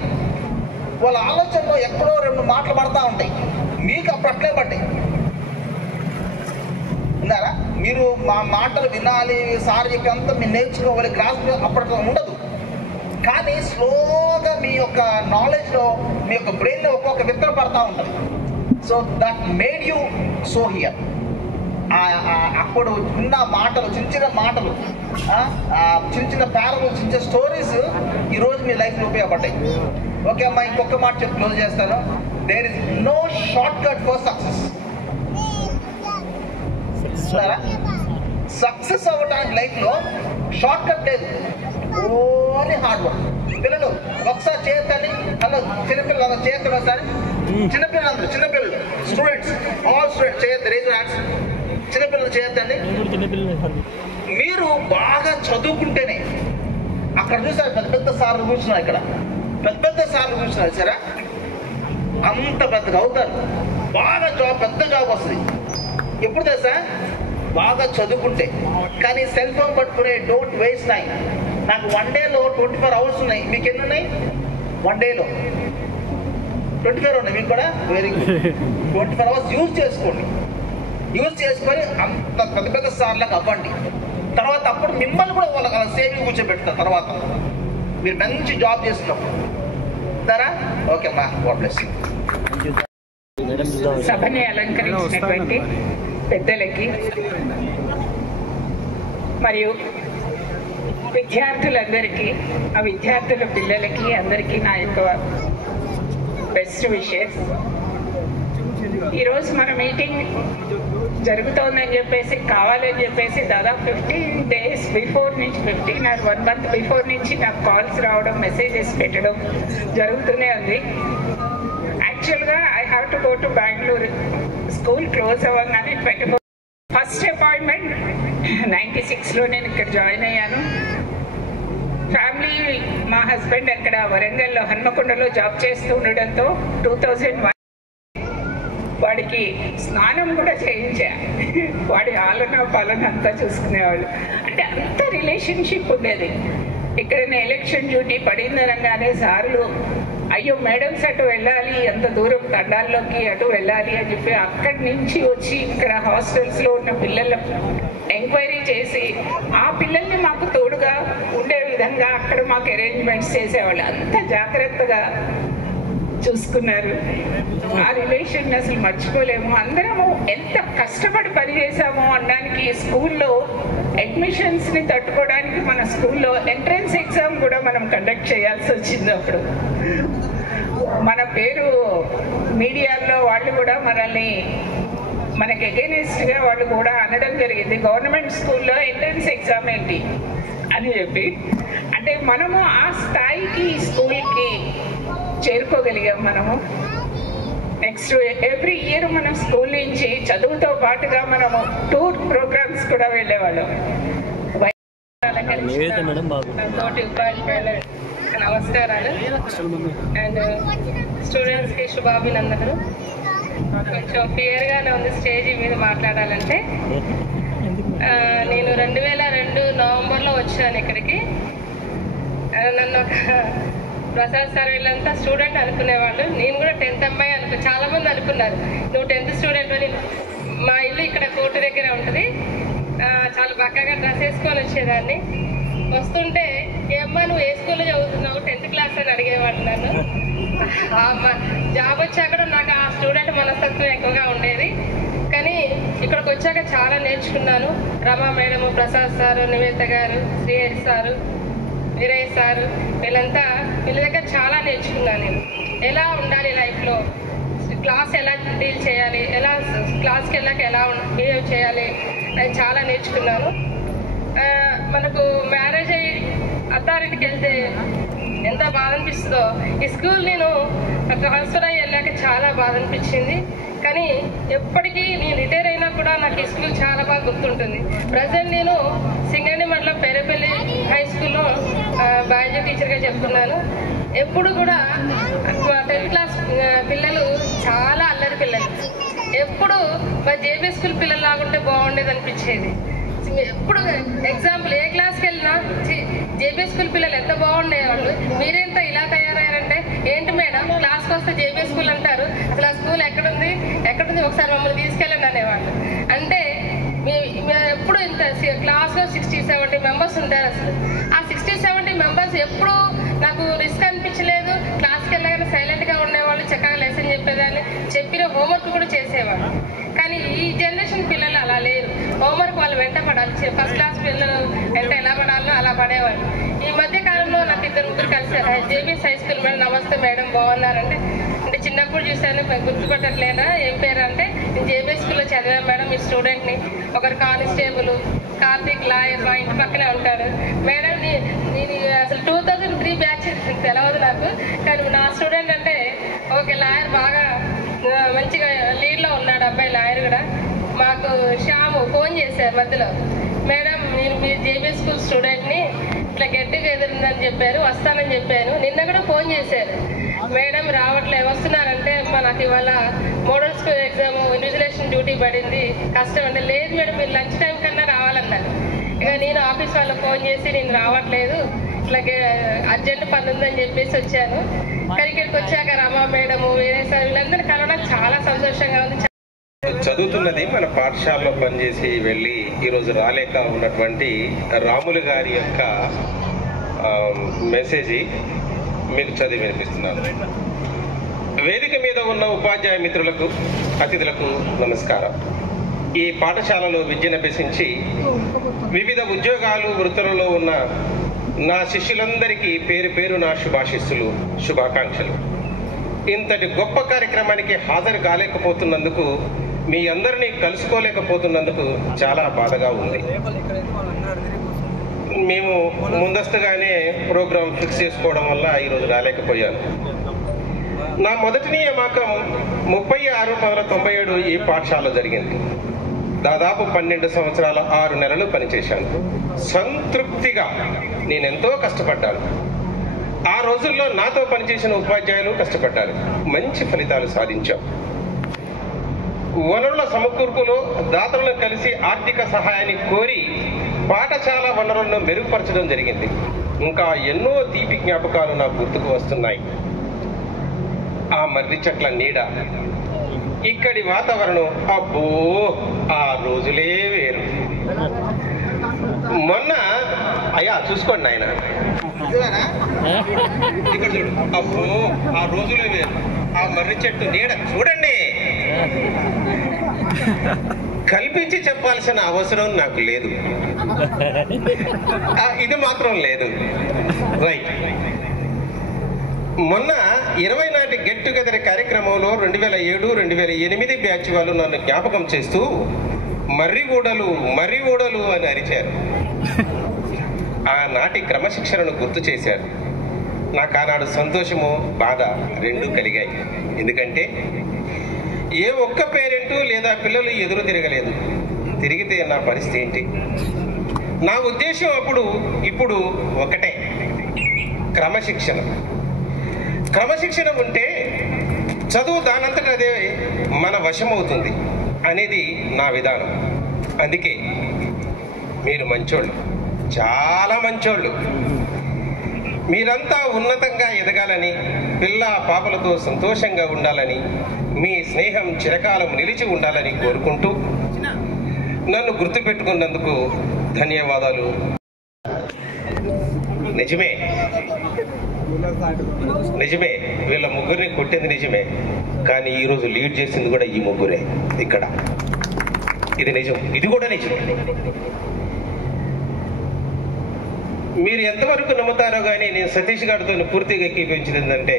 వాళ్ళ ఆలోచనలో ఎక్కడో 2 మాటలు పడతా ఉంటాయి. మీకు అప్పుడు అట్లే పడ్డాయి. విన్నారా? మీరు మా మాటలు వినాలి, సార్ చెప్పంతా మీరు నేర్చుకోవాలి, క్లాస్ అప్పట్లో ఉండదు. కానీ స్లోగా మీ యొక్క నాలెడ్జ్లో, మీ యొక్క బ్రెయిన్లో ఒక్కొక్క విత్తనం పడతా ఉంటుంది. So that made you so here. అప్పుడు ఉన్న మాటలు, చిన్న మాటలు, చిన్న ప్యారబుల్స్, చిన్న స్టోరీస్ ఈరోజు మీ లైఫ్లో ఉపయోగపడ్డాయి. ఓకే అమ్మా, ఇంకొక మాట చెప్పి క్లోజ్ చేస్తాను. There is no short cut for success. Success అవ్వడానికి లైఫ్లో షార్ట్ కట్ లేదు, ఓన్లీ హార్డ్ వర్క్. పిల్లలు ఒకసారి చేయొద్దని, హలో చిన్నపిల్లలు చేయొద్దు ఒకసారి. చిన్నపిల్లలు స్టూడెంట్స్, ఆల్ స్టూడెంట్స్ చేయొద్దు, రేజ్ హ్యాండ్స్. చిన్నపిల్లలు చేయొద్దండి. మీరు బాగా చదువుకుంటేనే, అక్కడ చూసారు పెద్ద పెద్ద సార్లు కూర్చున్నారు, ఇక్కడ పెద్ద సార్లు కూర్చున్నారు సరే, అంత పెద్దగా అవుతారు. బాగా పెద్ద జాబ్ వస్తుంది. ఎప్పుడు తెలుసా? బాగా చదువుకుంటే. కానీ సెల్ ఫోన్ పట్టుకునే డోంట్ వేస్ట్ టైం. నాకు 1 dayలో 24 hours ఉన్నాయి. మీకు ఎన్ని ఉన్నాయి? 1 dayలో 24 ఉన్నాయి మీకు కూడా. Very good. 24 hours యూజ్ చేసుకోండి. యూజ్ చేసుకొని అంత పెద్ద సార్లకు అవ్వండి. తర్వాత అప్పుడు మిమ్మల్ని కూడా వాళ్ళ సేవింగ్ కూర్చోబెడతారు. తర్వాత మీరు మంచి జాబ్ చేస్తున్నప్పుడు సరే. ఓకే అమ్మా, గాడ్ బ్లెస్ యూ. సభని అలంకరించినటువంటి పెద్దలకి మరియు విద్యార్థులందరికీ, ఆ విద్యార్థుల పిల్లలకి అందరికీ నా యొక్క బెస్ట్ విషెస్. ఈరోజు మన మీటింగ్ జరుగుతోందని చెప్పేసి, కావాలని చెప్పేసి దాదాపు 15 days బిఫోర్ నుంచి, 15 or 1 month బిఫోర్ నుంచి నాకు కాల్స్ రావడం, మెసేజెస్ పెట్టడం జరుగుతూనే ఉంది. యాక్చువల్గా I have to go to Bengaluru. School close అవ్వగానే 24 ఫస్ట్ అపాయింట్మెంట్ 96లో నేను ఇక్కడ జాయిన్ అయ్యాను. ఫ్యామిలీ, మా హస్బెండ్ అక్కడ వరంగల్లో హన్మకొండలో జాబ్ చేస్తూ ఉండడంతో 2001 వాడికి స్నానం కూడా చేయించా. వాడి ఆలన పాలన అంతా చూసుకునేవాళ్ళు. అంటే అంత రిలేషన్షిప్ ఉండేది. ఇక్కడ ఎలక్షన్ డ్యూటీ పడిందనగానే సార్లు, అయ్యో మేడమ్స్ అటు వెళ్ళాలి, అంత దూరం తండాల్లోకి అటు వెళ్ళాలి అని చెప్పి అక్కడి నుంచి వచ్చి ఇక్కడ హాస్టల్స్లో ఉన్న పిల్లల ఎంక్వైరీ చేసి ఆ పిల్లల్ని మాకు తోడుగా ఉండే విధంగా అక్కడ మాకు అరేంజ్మెంట్స్ చేసేవాళ్ళు. అంత జాగ్రత్తగా చూసుకున్నారు. ఆ రిలేషన్ అసలు మర్చిపోలేము. అందరము ఎంత కష్టపడి పనిచేసామో అనడానికి స్కూల్లో అడ్మిషన్స్ని తట్టుకోవడానికి మన స్కూల్లో ఎంట్రన్స్ ఎగ్జామ్ కూడా మనం కండక్ట్ చేయాల్సి వచ్చింది. అప్పుడు మన పేరు మీడియాల్లో వాళ్ళు కూడా మనకి అగెయినెస్ట్గా వాళ్ళు కూడా అనడం జరిగింది, గవర్నమెంట్ స్కూల్లో ఎంట్రన్స్ ఎగ్జామ్ ఏంటి అని చెప్పి. అంటే మనము ఆ స్థాయికి స్కూల్కి చేరుకోగలిగాం. మనము నెక్స్ట్ ఎవ్రీ ఇయర్ మనం స్కూల్ నుంచి చదువుతో పాటుగా మనము టూర్ ప్రోగ్రామ్స్ కూడా వెళ్ళేవాళ్ళం. తోటి ఉపాధ్యాయులు నమస్కారాలు అండ్ స్టూడెంట్స్కి శుభాభినందనలు. కొంచెం క్లియర్గానే ఉంది స్టేజ్ మీద మాట్లాడాలంటే. నేను 2002 నవంబర్లో వచ్చాను ఇక్కడికి. నన్ను ఒక ప్రసాద్ సార్ వీళ్ళంతా స్టూడెంట్ అనుకునేవాళ్ళు. నేను కూడా 10th అమ్మాయి చాలామంది అనుకున్నారు నువ్వు 10th స్టూడెంట్ అని. మా ఇల్లు ఇక్కడ కోర్టు దగ్గర ఉంటుంది. చాలా బక్కగా డ్రెస్ వేసుకొని వచ్చేదాన్ని. వస్తుంటే ఏమ్మా నువ్వు ఏ స్కూల్లో చదువుతున్నావు 10th క్లాస్ అని అడిగేవాళ్ళు నన్ను. జాబ్ వచ్చాక నాకు ఆ స్టూడెంట్ మనస్తత్వం ఎక్కువగా ఉండేది. కానీ ఇక్కడికి వచ్చాక చాలా నేర్చుకున్నాను. రమా మేడము, ప్రసాద్ సారు, నివేత గారు, శ్రీహరి సారు, వీరయ్య సారు, వీళ్ళ దగ్గర చాలా నేర్చుకున్నాను. నేను ఎలా ఉండాలి లైఫ్లో, క్లాస్ ఎలా డీల్ చేయాలి, ఎలా క్లాస్కి వెళ్ళాక ఎలా బిహేవ్ చేయాలి అని చాలా నేర్చుకున్నాను. మనకు మ్యారేజ్ అయ్యి అత్తారింటికి వెళ్తే ఎంత బాధ అనిపిస్తుందో, ఈ స్కూల్ నేను ట్రాన్స్ఫర్ అయ్యి వెళ్ళాక చాలా బాధ అనిపించింది. కానీ ఎప్పటికీ నేను రిటైర్ అయినా కూడా నాకు ఈ స్కూల్ చాలా బాగా గుర్తుంటుంది. ప్రజెంట్ నేను సింగండి మండలం పేరేపల్లి హై స్కూల్లో బయాలజీ టీచర్గా చెప్తున్నాను. ఎప్పుడు కూడా 10th క్లాస్ పిల్లలు చాలా అల్లరి పిల్లలు. ఎప్పుడు మా జేబీ స్కూల్ పిల్లలు లాగుంటే బాగుండేది అనిపించేది. ఎప్పుడు ఎగ్జాంపుల్ ఏ క్లాస్కి వెళ్ళినా జేబీ స్కూల్ పిల్లలు ఎంత బాగుండేవాళ్ళు, మీరేంత ఇలా తయారయ్యారంటే ఏంటి మేడం క్లాస్కి వస్తే జేబీ స్కూల్ అంటారు, అసలు ఆ స్కూల్ ఎక్కడుంది ఒకసారి మమ్మల్ని తీసుకెళ్ళండి అనేవాళ్ళు. అంటే ఎప్పుడు ఇంత క్లాస్లో 60-70 మెంబర్స్ ఉంటారు. అసలు ఆ 60-70 మెంబర్స్ ఎప్పుడు నాకు రిస్క్ అనిపించలేదు. క్లాస్కి వెళ్ళగానే సైలెంట్గా ఉండేవాళ్ళు, చక్కగా లెసన్ చెప్పేదాన్ని, చెప్పిన హోంవర్క్ కూడా చేసేవాళ్ళు. కానీ ఈ జనరేషన్ పిల్లలు అలా లేరు. హోంవర్క్ వాళ్ళు వెంట పడాలి. ఫస్ట్ క్లాస్ పిల్లలు వెంట ఎలా పడాలో అలా పడేవాళ్ళు. ఈ మధ్య కాలంలో నాకు 2-3 కలిసారు. జేబీఎస్ హై స్కూల్ మేడం నమస్తే మేడం బాగున్నారంటే, అంటే చిన్నప్పుడు చూసాను గుర్తుపట్టట్లేదా ఏం పేరు అంటే, నేను జేబీఎస్ స్కూల్లో చదివాను మేడం, మీ స్టూడెంట్ని. ఒకరు కానిస్టేబుల్, కార్తీక్ లాయర్ మా ఇంటి పక్కనే ఉంటాడు. మేడం నేను అసలు 2003 బ్యాచ్ తెలవదు నాకు, కానీ నా స్టూడెంట్ అంటే ఓకే లాయర్ బాగా మంచిగా లీడ్లో ఉన్నాడు అబ్బాయి లాయర్ కూడా. మాకు శ్యాము ఫోన్ చేశారు మధ్యలో, మేడం నేను మీ జేబీ స్కూల్ స్టూడెంట్ని, ఇట్లా గట్టిగా ఎదురుందని చెప్పారు, వస్తానని చెప్పాను. నిన్న కూడా ఫోన్ చేశారు, మేడం రావట్లేదు వస్తున్నారంటే నాకు ఇవాళ model school exam invigilation duty పడింది కష్టం అంటే, లేదు మేడం మీరు లంచ్ టైం కన్నా రావాలన్నారు. ఇక నేను ఆఫీస్ వాళ్ళకి ఫోన్ చేసి నేను రావట్లేదు ఇట్లాగే అర్జెంట్ పని ఉందని చెప్పేసి వచ్చాను. కానీ ఇక్కడికి వచ్చాక రమా మేడము వేరే సార్ వీళ్ళందరూ కలవడం చాలా సంతోషంగా ఉంది. చదువుతున్నది మన పాఠశాలలో పనిచేసి వెళ్ళి ఈరోజు రాలేక ఉన్నటువంటి రాములు గారి యొక్క మెసేజ్ మీకు చదివి వినిపిస్తున్నాను. వేదిక మీద ఉన్న ఉపాధ్యాయ మిత్రులకు, అతిథులకు నమస్కారం. ఈ పాఠశాలలో విద్యనభ్యసించి వివిధ ఉద్యోగాలు, వృత్తులలో ఉన్న నా శిష్యులందరికీ పేరు పేరు నా శుభాశిస్సులు, శుభాకాంక్షలు. ఇంతటి గొప్ప కార్యక్రమానికి హాజరు కాలేకపోతున్నందుకు, మీ అందరినీ కలుసుకోలేకపోతున్నందుకు చాలా బాధగా ఉంది. మేము ముందస్తుగానే ప్రోగ్రాం ఫిక్స్ చేసుకోవడం వల్ల ఈరోజు రాలేకపోయాను. నా మొదటి నియామకం 36/1997 ఈ పాఠశాలలో జరిగింది. దాదాపు 12 సంవత్సరాల 6 నెలలు పనిచేశాను. సంతృప్తిగా నేనెంతో కష్టపడ్డాను. ఆ రోజుల్లో నాతో పనిచేసిన ఉపాధ్యాయులు కష్టపడ్డారు, మంచి ఫలితాలు సాధించాం. వనరుల సమకూర్పులో దాతలను కలిసి ఆర్థిక సహాయాన్ని కోరి పాఠశాల వనరులను మెరుగుపరచడం జరిగింది. ఇంకా ఎన్నో తీపి జ్ఞాపకాలు నాకు గుర్తుకు వస్తున్నాయి. ఆ మర్రి చెట్ల నీడ, ఇక్కడి వాతావరణం, అబ్బో ఆ రోజులే వేరు. మొన్న అయ్యా చూసుకోండి ఆయన ఇక్కడ చూడు. అబ్బో ఆ రోజులు వేరు. ఆ మర్రి చెట్టు నీడ చూడండి. కల్పించి చెప్పాల్సిన అవసరం నాకు లేదు. ఇది మాత్రం లేదు. రైట్. మొన్న 20 నాటి గెట్ టుగెదర్ కార్యక్రమంలో 2007, 2008 బ్యాచ్ వాళ్ళు నన్ను జ్ఞాపకం చేస్తూ మర్రిగూడలు మర్రిగూడలు అని అరిచారు. ఆనాటి క్రమశిక్షణను గుర్తు చేశారు. నాకు ఆనాడు సంతోషము బాధ రెండూ కలిగాయి. ఎందుకంటే ఏ ఒక్క పేరెంటు లేదా పిల్లలు ఎదురు తిరగలేదు. తిరిగితే నా పరిస్థితి ఏంటి? నా ఉద్దేశం ఇప్పుడు ఒకటే, క్రమశిక్షణ. క్రమశిక్షణ ఉంటే చదువు దానంతట అదే మన వశమవుతుంది అనేది నా విధానం. అందుకే మీరు మంచోళ్ళు, చాలా మంచోళ్ళు. మీరంతా ఉన్నతంగా ఎదగాలని, పిల్ల పాపలతో సంతోషంగా ఉండాలని, మీ స్నేహం చిరకాలం నిలిచి ఉండాలని కోరుకుంటూ నన్ను గుర్తుపెట్టుకున్నందుకు ధన్యవాదాలు. నిజమే వీళ్ళ ముగ్గురిని కొట్టింది నిజమే, కానీ ఈరోజు లీడ్ చేసింది కూడా ఈ ముగ్గురే ఇక్కడ. ఇది నిజం, ఇది కూడా నిజం. మీరు ఎంతవరకు నమ్ముతారో కానీ నేను సతీష్ గారితో పూర్తిగా ఎక్కిపించింది ఏంటంటే,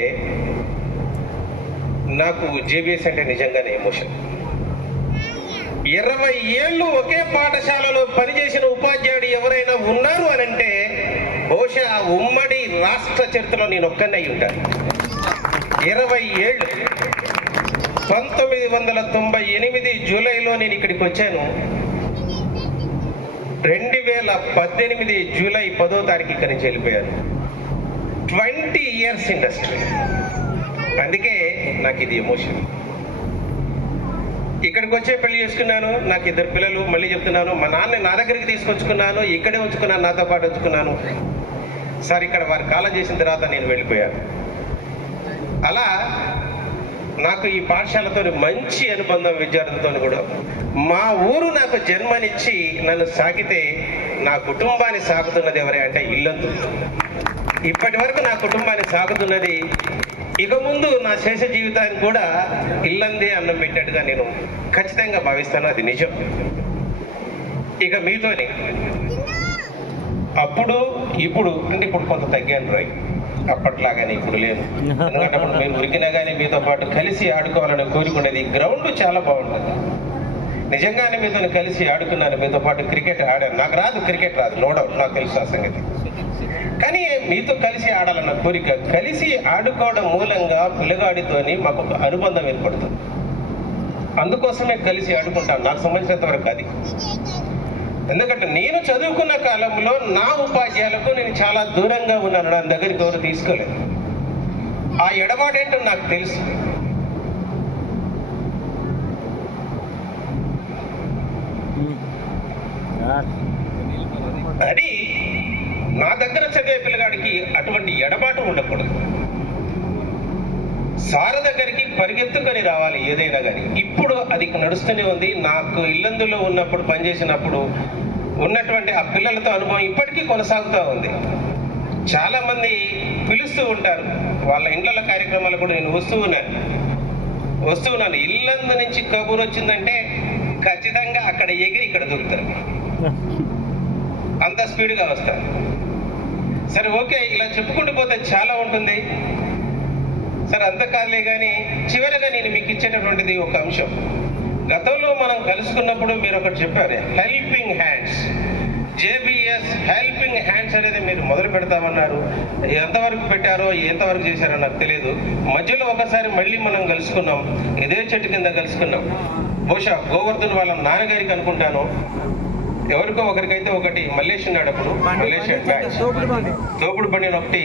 నాకు జేబీఎస్ అంటే నిజంగానే ఎమోషన్. 20 ఏళ్ళు ఒకే పాఠశాలలో పనిచేసిన ఉపాధ్యాయుడు ఎవరైనా ఉన్నారు అని అంటే బహుశా ఉమ్మడి రాష్ట్ర చరిత్రలో నేను ఒక్కనే ఉంటాను. 20 ఏళ్ళు. 1998 జూలైలో నేను ఇక్కడికి వచ్చాను. 2018 జూలై 10వ తారీఖు ఇక్కడి నుంచి వెళ్ళిపోయాను. 20 ఇయర్స్ ఇండస్ట్రీ. అందుకే నాకు ఇది ఎమోషన్. ఇక్కడికి వచ్చే పెళ్లి చేసుకున్నాను. నాకు 2 పిల్లలు. మళ్ళీ చెప్తున్నాను, మా నాన్న నా దగ్గరికి తీసుకొచ్చుకున్నాను, ఇక్కడే ఉంచుకున్నాను, నాతో పాటు ఉంచుకున్నాను. సార్ ఇక్కడ వారు కాలం చేసిన తర్వాత నేను వెళ్ళిపోయాను. అలా నాకు ఈ పాఠశాలతో మంచి అనుబంధం, విద్యార్థులతో కూడా. మా ఊరు నాకు జన్మనిచ్చి నన్ను సాగితే నా కుటుంబాన్ని సాగుతున్నది ఎవరే అంటే ఇల్లందు. ఇప్పటి వరకు నా కుటుంబాన్ని సాగుతున్నది, ఇక ముందు నా శేష జీవితానికి కూడా ఇల్లందే అన్నం పెట్టినట్టుగా నేను ఖచ్చితంగా భావిస్తాను. అది నిజం. ఇక మీతోనే అప్పుడు ఇప్పుడు అంటే ఇప్పుడు కొంత తగ్గాను రాయ్, అప్పట్లాగానే ఇప్పుడు లేదు. ఎందుకంటే అప్పుడు మీరు ఉరికినా కానీ మీతో పాటు కలిసి ఆడుకోవాలని కోరుకునేది. గ్రౌండ్ చాలా బాగుంటుంది. నిజంగానే మీతో కలిసి ఆడుకున్నాను, మీతో పాటు క్రికెట్ ఆడాను. నాకు రాదు, క్రికెట్ రాదు, నో డౌట్, నాకు తెలుసు ఆ సంగతి. కానీ మీతో కలిసి ఆడాలన్న కోరిక, కలిసి ఆడుకోవడం మూలంగా పిల్లగాడితోని మాకు ఒక అనుబంధం ఏర్పడుతుంది. అందుకోసమే కలిసి ఆడుకుంటాను. నాకు సంబంధించినంత వరకు అది. ఎందుకంటే నేను చదువుకున్న కాలంలో నా ఉపాధ్యాయులకు నేను చాలా దూరంగా ఉన్నాను. నా దగ్గరికి ఎవరు తీసుకోలేదు. ఆ ఎడబాటేంటో నాకు తెలుసు. అది నా దగ్గర చదివే పిల్లగాడికి అటువంటి ఎడబాటు ఉండకూడదు. సార్ దగ్గరికి పరిగెత్తుకొని రావాలి ఏదైనా కానీ. ఇప్పుడు అది నడుస్తూనే ఉంది. నాకు ఇల్లందులో ఉన్నప్పుడు, పనిచేసినప్పుడు ఉన్నటువంటి ఆ పిల్లలతో అనుభవం ఇప్పటికీ కొనసాగుతూ ఉంది. చాలా మంది పిలుస్తూ ఉంటారు, వాళ్ళ ఇండ్ల కార్యక్రమాలు కూడా నేను వస్తూ ఉన్నాను. ఇల్లందు నుంచి కబూర్ వచ్చిందంటే ఖచ్చితంగా అక్కడ ఎగిరి ఇక్కడ దొరుకుతారు. అంత స్పీడ్గా వస్తారు. సరే ఓకే, ఇలా చెప్పుకుంటూ పోతే చాలా ఉంటుంది. సరే అంత కాదులే కానీ చివరిగా నేను మీకు ఇచ్చేటటువంటిది ఒక అంశం. గతంలో మనం కలుసుకున్నప్పుడు మీరు ఒకటి చెప్పారు, helping hands. JBS helping hands అనేది మీరు మొదలు పెడతామన్నారు. ఎంతవరకు పెట్టారో ఎంతవరకు చేశారో నాకు తెలియదు. మధ్యలో ఒకసారి మళ్ళీ మనం కలుసుకున్నాం, ఇదే చెట్టు కింద కలుసుకున్నాం. బహుశా గోవర్ధన్ వాళ్ళ నాన్నగారికి అనుకుంటాను, ఎవరికో ఒకరికైతే ఒకటి మల్లేష్ ఉన్నాడు. అప్పుడు మల్లేష్ తోపుడు బండి ఒకటి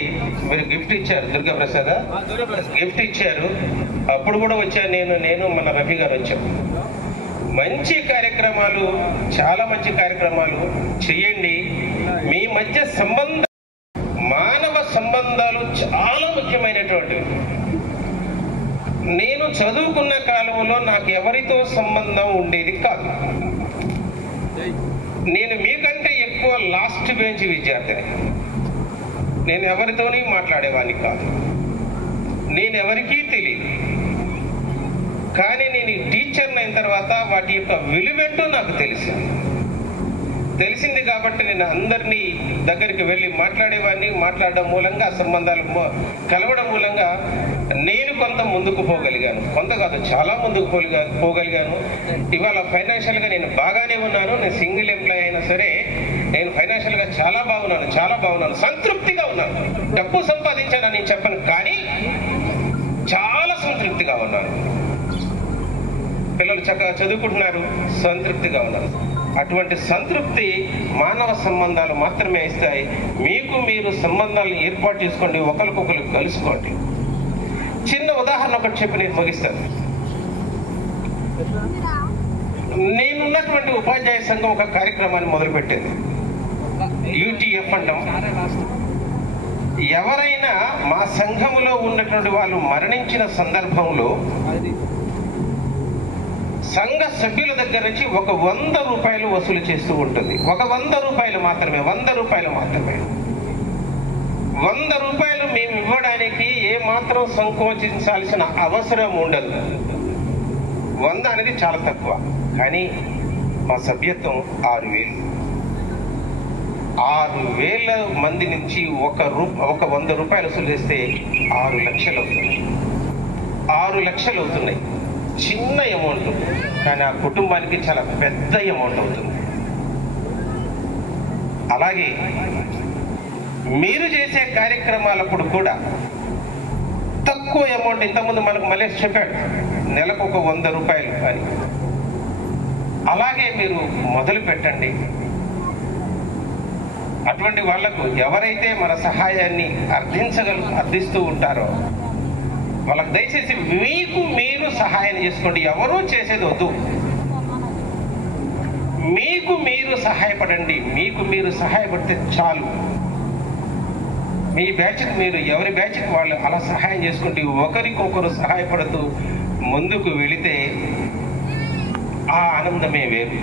మీరు గిఫ్ట్ ఇచ్చారు, దుర్గాప్రసాద్ గిఫ్ట్ ఇచ్చారు. అప్పుడు కూడా వచ్చాను నేను మన రఫీ గారు వచ్చాం. మంచి కార్యక్రమాలు, చాలా మంచి కార్యక్రమాలు చేయండి. మీ మధ్య మానవ సంబంధాలు చాలా ముఖ్యమైనటువంటివి. నేను చదువుకున్న కాలంలో నాకు ఎవరితో సంబంధం ఉండేది కాదు. నేను మీకంటే ఎక్కువ లాస్ట్ బెంచ్ విద్యార్థిని. నేను ఎవరితోని మాట్లాడేవాడిని కాదు, నేను ఎవరికీ తెలియదు. కానీ నేను టీచర్ని అయిన తర్వాత వాటి యొక్క విలువేంటో నాకు తెలిసింది కాబట్టి నేను అందరినీ దగ్గరికి వెళ్ళి మాట్లాడేవాడిని. మాట్లాడడం మూలంగా సంబంధాలు కలవడం మూలంగా నేను కొంత ముందుకు పోగలిగాను, కొంత కాదు చాలా ముందుకు పోగలిగాను. ఇవాళ ఫైనాన్షియల్గా నేను బాగానే ఉన్నాను. నేను సింగిల్ ఎంప్లాయ్ అయినా సరే నేను ఫైనాన్షియల్గా చాలా బాగున్నాను, సంతృప్తిగా ఉన్నాను. డబ్బు సంపాదించానని నేను చెప్పను, కానీ చాలా సంతృప్తిగా ఉన్నాను. పిల్లలు చక్కగా చదువుకుంటున్నారు, సంతృప్తిగా ఉన్నారు. అటువంటి సంతృప్తి మానవ సంబంధాలు మాత్రమే ఇస్తాయి. మీకు మీరు సంబంధాలను ఏర్పాటు చేసుకోండి, ఒకరికొకరు కలుసుకోండి. చిన్న ఉదాహరణ ఒకటి చెప్పి నేను ముగిస్తాను. నేనున్నటువంటి ఉపాధ్యాయ సంఘం ఒక కార్యక్రమాన్ని మొదలుపెట్టింది. UTF అంటాం. ఎవరైనా మా సంఘంలో ఉన్నటువంటి వాళ్ళు మరణించిన సందర్భంలో సంఘ సభ్యుల దగ్గర నుంచి ఒక 100 రూపాయలు వసూలు చేస్తూ ఉంటుంది. ఒక 100 రూపాయలు మాత్రమే, 100 రూపాయలు మాత్రమే. 100 రూపాయలు మేము ఇవ్వడానికి ఏమాత్రం సంకోచించాల్సిన అవసరం ఉండదు. 100 అనేది చాలా తక్కువ, కానీ మా సభ్యత్వం 6,000. 6,000 మంది నుంచి ఒక 100 రూపాయలు వసూలు చేస్తే 6 లక్షలు అవుతున్నాయి. 6 లక్షలు అవుతున్నాయి. చిన్న అమౌంట్, కానీ ఆ కుటుంబానికి చాలా పెద్ద అమౌంట్ అవుతుంది. అలాగే మీరు చేసే కార్యక్రమాలప్పుడు కూడా తక్కువ అమౌంట్, ఇంతకుముందు మనకు మలేష్ చెప్పాడు నెలకు ఒక 100 రూపాయలు అని. అలాగే మీరు మొదలు పెట్టండి. అటువంటి వాళ్లకు ఎవరైతే మన సహాయాన్ని అర్థిస్తూ ఉంటారో వాళ్ళకి దయచేసి మీకు మీరు సహాయం చేసుకోండి. ఎవరూ చేసేది వద్దు, మీకు మీరు సహాయపడండి. మీకు మీరు సహాయపడితే చాలు. మీ బ్యాచ్కి మీరు, ఎవరి బ్యాచ్కి వాళ్ళు అలా సహాయం చేసుకుంటూ ఒకరికొకరు సహాయపడుతూ ముందుకు వెళితే ఆ ఆనందమే వేరు.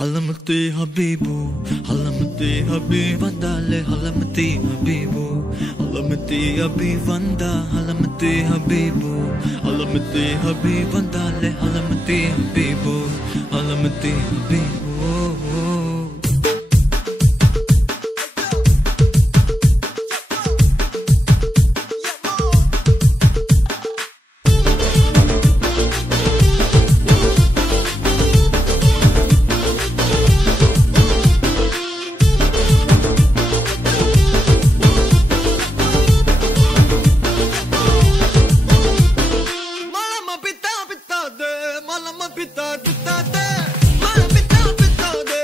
Halamati Habibu, Halamati Habibandale, Halamati Habibu, Halamati Habibanda, Halamati Habibu, Halamati Habibandale, Halamati Habibu, Halamati Habibu. Mala pita pita de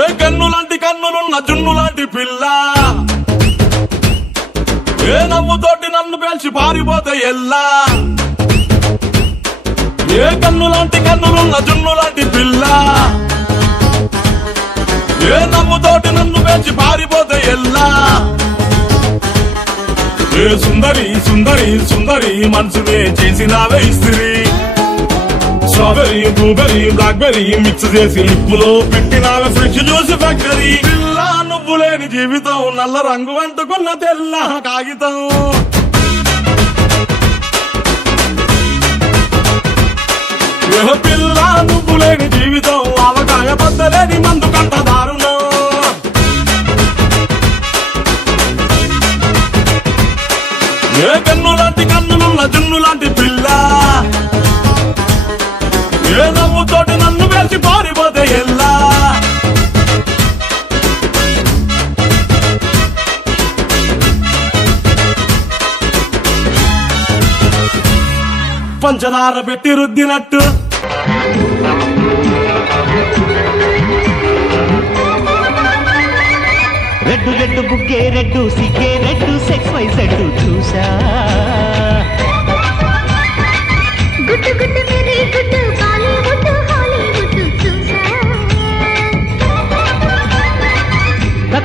ఏ కన్ను లాంటి కన్నులున్న జున్ను లాంటి పిల్ల, ఏ నవ్వుతోటి నన్ను పేల్చి పారిపోతే ఎల్లా. ఏ కన్ను లాంటి కన్నులున్న జున్ను లాంటి పిల్ల, ఏ నవ్వుతోటి నన్ను పేల్చి పారిపోతే ఎల్లా. ఏ సుందరి సుందరి సుందరి మనసునే చేసినావే ఇస్త్రీ, స్ట్రాబెరీ బ్లూబెరీ బ్లాక్బెరీ మిక్స్ చేసి లిప్పులో పెట్టినావే ఫ్రెష్ జ్యూస్ ఫ్యాక్టరీ. పిల్ల నువ్వు లేని జీవితం నల్ల రంగు అంటుకున్న తెల్ల కాగితం. పిల్ల నువ్వు లేని జీవితం అవకాయ బద్దలేని మందు కంట దారుణం. ఏ కన్ను లాంటి కన్నులున్న జున్ను లాంటి పిల్ల, ఏ నవ్వుతోటి నన్ను వేసి పారిపోతే ఎల్లా. పంచదార పెట్టి రుద్దినట్టు రెడ్డు రెడ్డు బుగ్గే రెడ్డు సిగ్గే రెడ్డు సెక్స్ వై సెడ్డు చూసా. గుడ్డు గుడ్డు వెరీ గుడ్డు బాలీవుడ్ హాలీవుడ్ చూసా.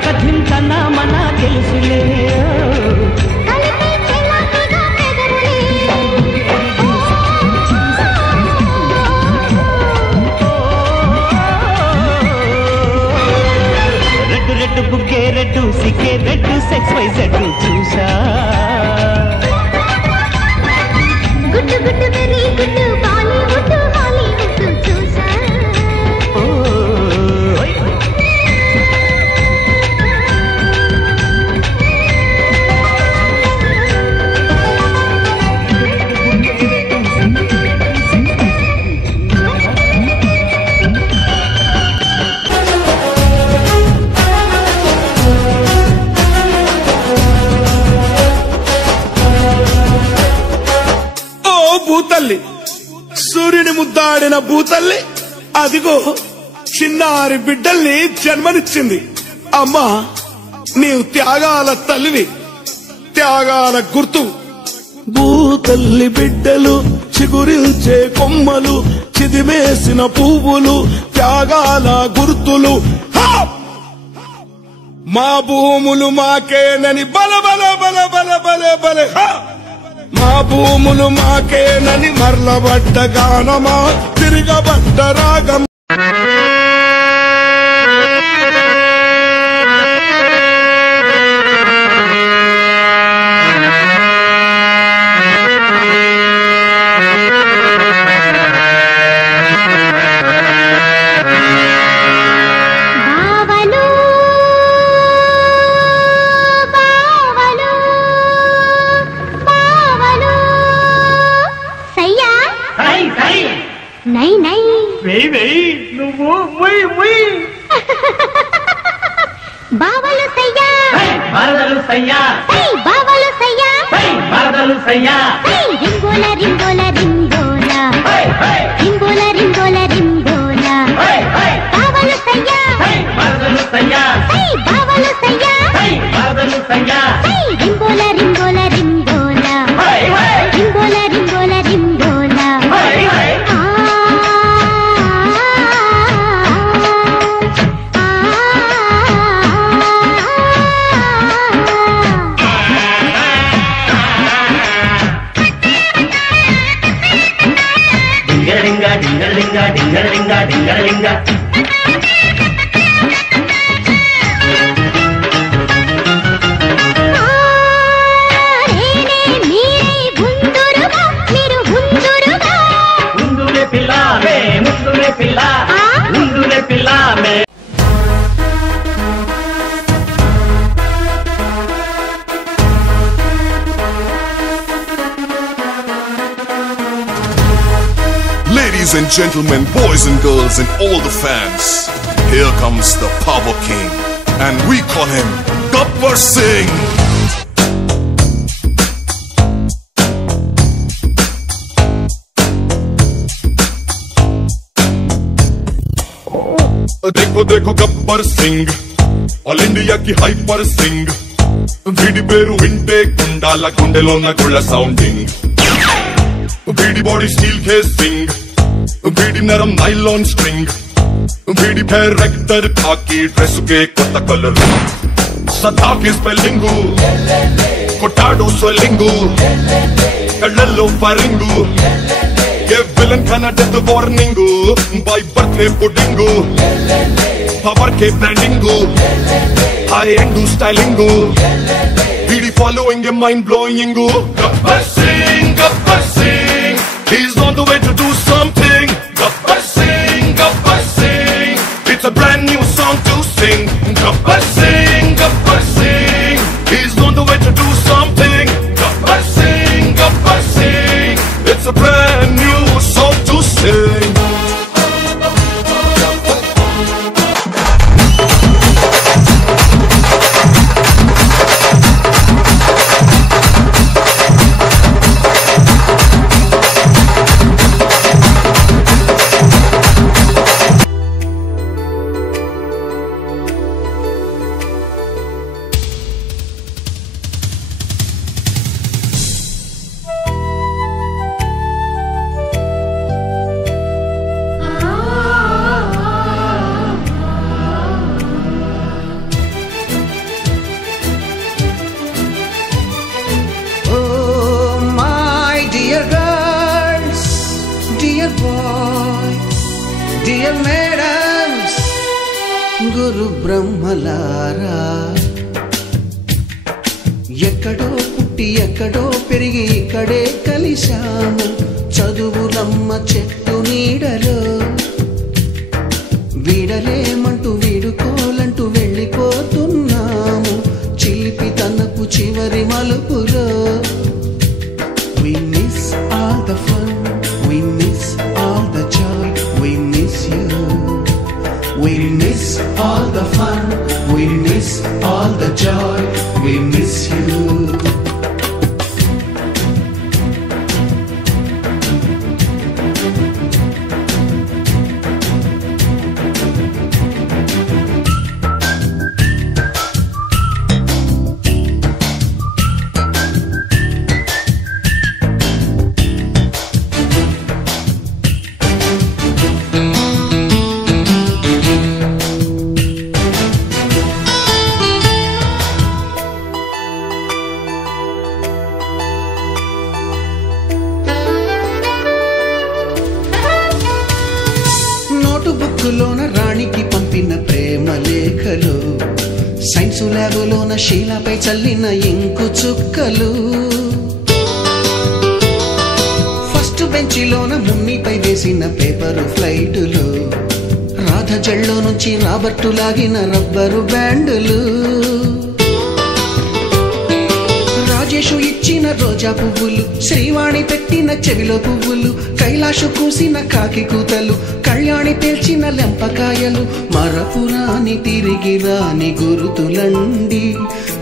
కథించన మన తెలుసులే రెడ్డు బుగ్గే రెడ్డు సిగ్గే రెడ్డు సెక్స్ వై సెడ్డు చూసా. గుడ్డు గుడ్డు వెరీ గుడ్డు బాలీవుడ్ హాలీవుడ్ చూసా. భూతల్లి సూర్యుని ముద్దాడిన భూతల్లి అదిగో చిన్నారి బిడ్డల్ని జన్మనిచ్చింది. అమ్మా నీవు త్యాగాల తల్లివి, త్యాగాల గుర్తు. భూతల్లి బిడ్డలు చిగురిల్చే కొమ్మలు, చిదిమేసిన పువ్వులు, త్యాగాల గుర్తులు. మా భూములు మాకేనని బల బల బల బల బల బల, మా భూములు మాకేనని మరలబడ్డ గానమా, తిరగబడ్డ రాగం. నై నై నువ్వు బావలు సయ్యా మరదలు సయ్యా, బావలు సయ్యా మరదలు సయ్యా. రింగోల రింగోల రింగోల రింగోల రింగోల రింగోల బావలు సయ్యా మరదలు సయ్యా, బావలు సయ్యా మరదలు సయ్యా. రింగోల రింగోల రింగోల రింగోల రింగోల రింగోల. డింగలింగా డింగలింగా డింగలింగా డింగలింగా. ముందునే పిల్ల మే ముందునే పిల్ల ముందునే పిల్ల మే. Ladies and gentlemen, boys and girls, and all the fans, here comes the Power King, and we call him Gabbar Singh. देखो देखो गब्बर सिंह ऑल इंडिया की हाइपर सिंह వీడి పేరు వింటే గుండాల గుండెలోన గుళ్ళ సౌండింగ్ వీడి బాడీ స్టీల్ కేసింగ్ వీడి నరం నైలాన్ స్ట్రింగ్ వీడి క్యారెక్టర్ కాకి డ్రెస్ కే కొత్త కలర్ సదా కి స్పెల్లింగ్ కొట్టాడో స్వెల్లింగ్ కళ్ళల్లో ఫరింగ్ ఏ విలన్ కన్నా death warning by birthday pudding power k branding high end styling really following a mind blowing Gabbar Singh he's on the way to do something Gabbar Singh it's a brand new song to sing Gabbar Singh he's on the way to do something Gabbar Singh it's a brand new song to sing గురు బ్రహ్మలారా ఎక్కడో పుట్టి ఎక్కడో పెరిగి ఇక్కడే కలిశాము చదువులమ్మ చెట్టు నీడలో వీడలేమంటూ వీడుకోలంటూ వెళ్ళిపోతున్నాము చిలిపి తనపు చివరి మలుపులో We miss all the fun, we miss all the joy, we miss you. We miss all the fun, we miss all the joy, we miss you. బుక్కులోన రాణికి పంపిన ప్రేమ లేఖలు సైన్స్ ల్యాబులోన శీలపై చల్లిన ఇంకు చుక్కలు ఫస్ట్ బెంచిలోన మున్నిపై వేసిన పేపరు ఫ్లైటులు రాధ జల్లో నుంచి రాబర్టు లాగిన rubber బ్యాండులు Rajesh ఇచ్చిన రోజా పువ్వులు శ్రీవాణి పెట్టిన చెవిలో పువ్వులు కైలాషు కూసిన కాకి కూతలు కళ్యాణి పేల్చిన లెంపకాయలు మరపురాని తిరిగి రాని గురుతులండి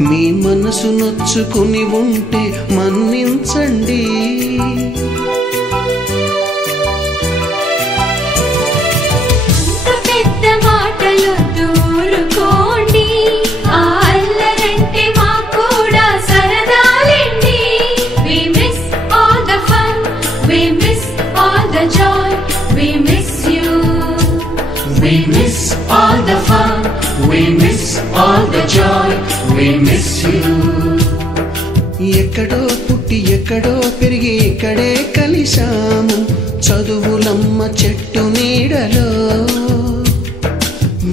మీ మనసు నొచ్చుకుని ఉంటే మన్నించండి పెద్ద మాటలు దూరుకోండి అల్లరంటే మాకు కూడా సరదాలండి we miss all the fun we miss all the joy we miss you we miss all the fun we miss all the joy we miss you ఎక్కడో పుట్టి ఎక్కడో పెరిగి ఇక్కడే కలిశాము చదువులమ్మ చెట్టు నీడలో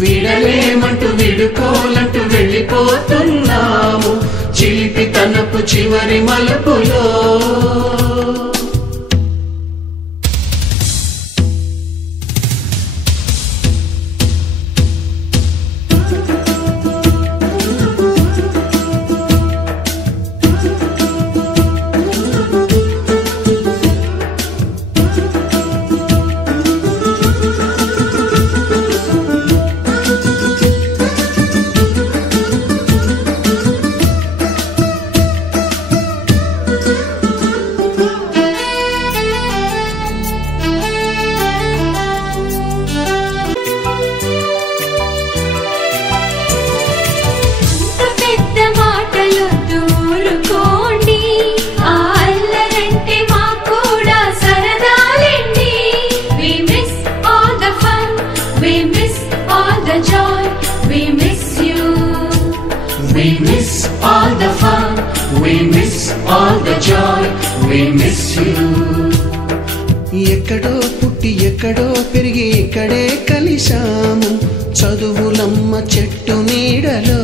విడలేమంటూ విడుకోలంటూ వెళ్ళిపోతున్నాము చిలిపి తనపు చివరి మలుపులో ఎక్కడో పుట్టి ఎక్కడో పెరిగి ఇక్కడే కలిశాము చదువులమ్మ చెట్టు నీడలో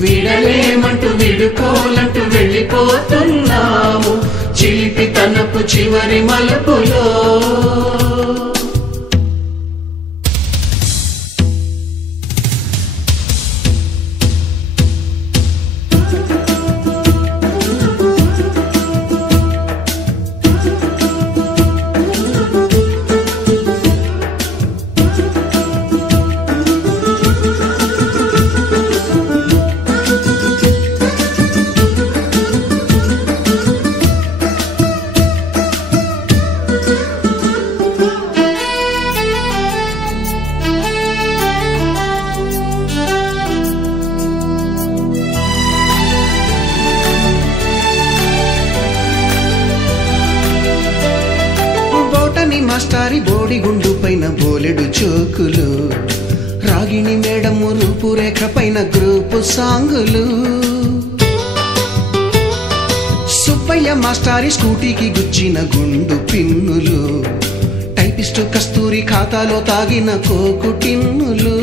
విడలేమంటూ విడుకోలంటూ వెళ్ళిపోతున్నాము చిలిపి తనపు చివరి మలుపులో మాస్టారి బోడిగుండు పైన బోలెడు చోకులు రాగిణి మేడము రూపురేఖ పైన గ్రూపు సాంగులు సుబ్బయ్య మాస్టారి స్కూటీకి గుచ్చిన గుండు పిన్నులు టైపిస్టు కస్తూరి ఖాతాలో తాగిన కోకు టిన్నులు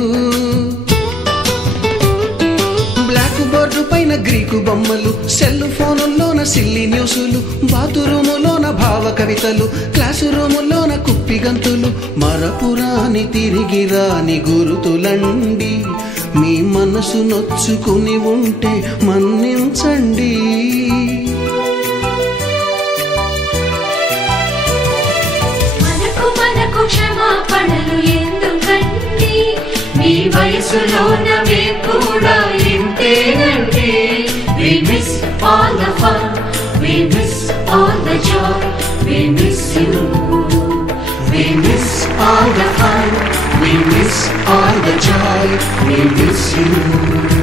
బ్లాక్ బోర్డు పైన గ్రీకు బొమ్మలు సెల్ ఫోనుల్లోన సిల్లి న్యూసులు బాతురూములోన భావ కవితలు క్లాసు రూములోన కుప్పి గంతులు మరపురాని తిరిగి రాని గురుతులండి మీ మనసు నొచ్చుకుని ఉంటే మన్నించండి మనకు క్షమాపణలు ఎందుకండి మీ వయసులోనవే కూడా ఇంతేనండి We miss all the fun, we miss all the joy, we miss you. We miss all the fun, we miss all the joy, we miss you.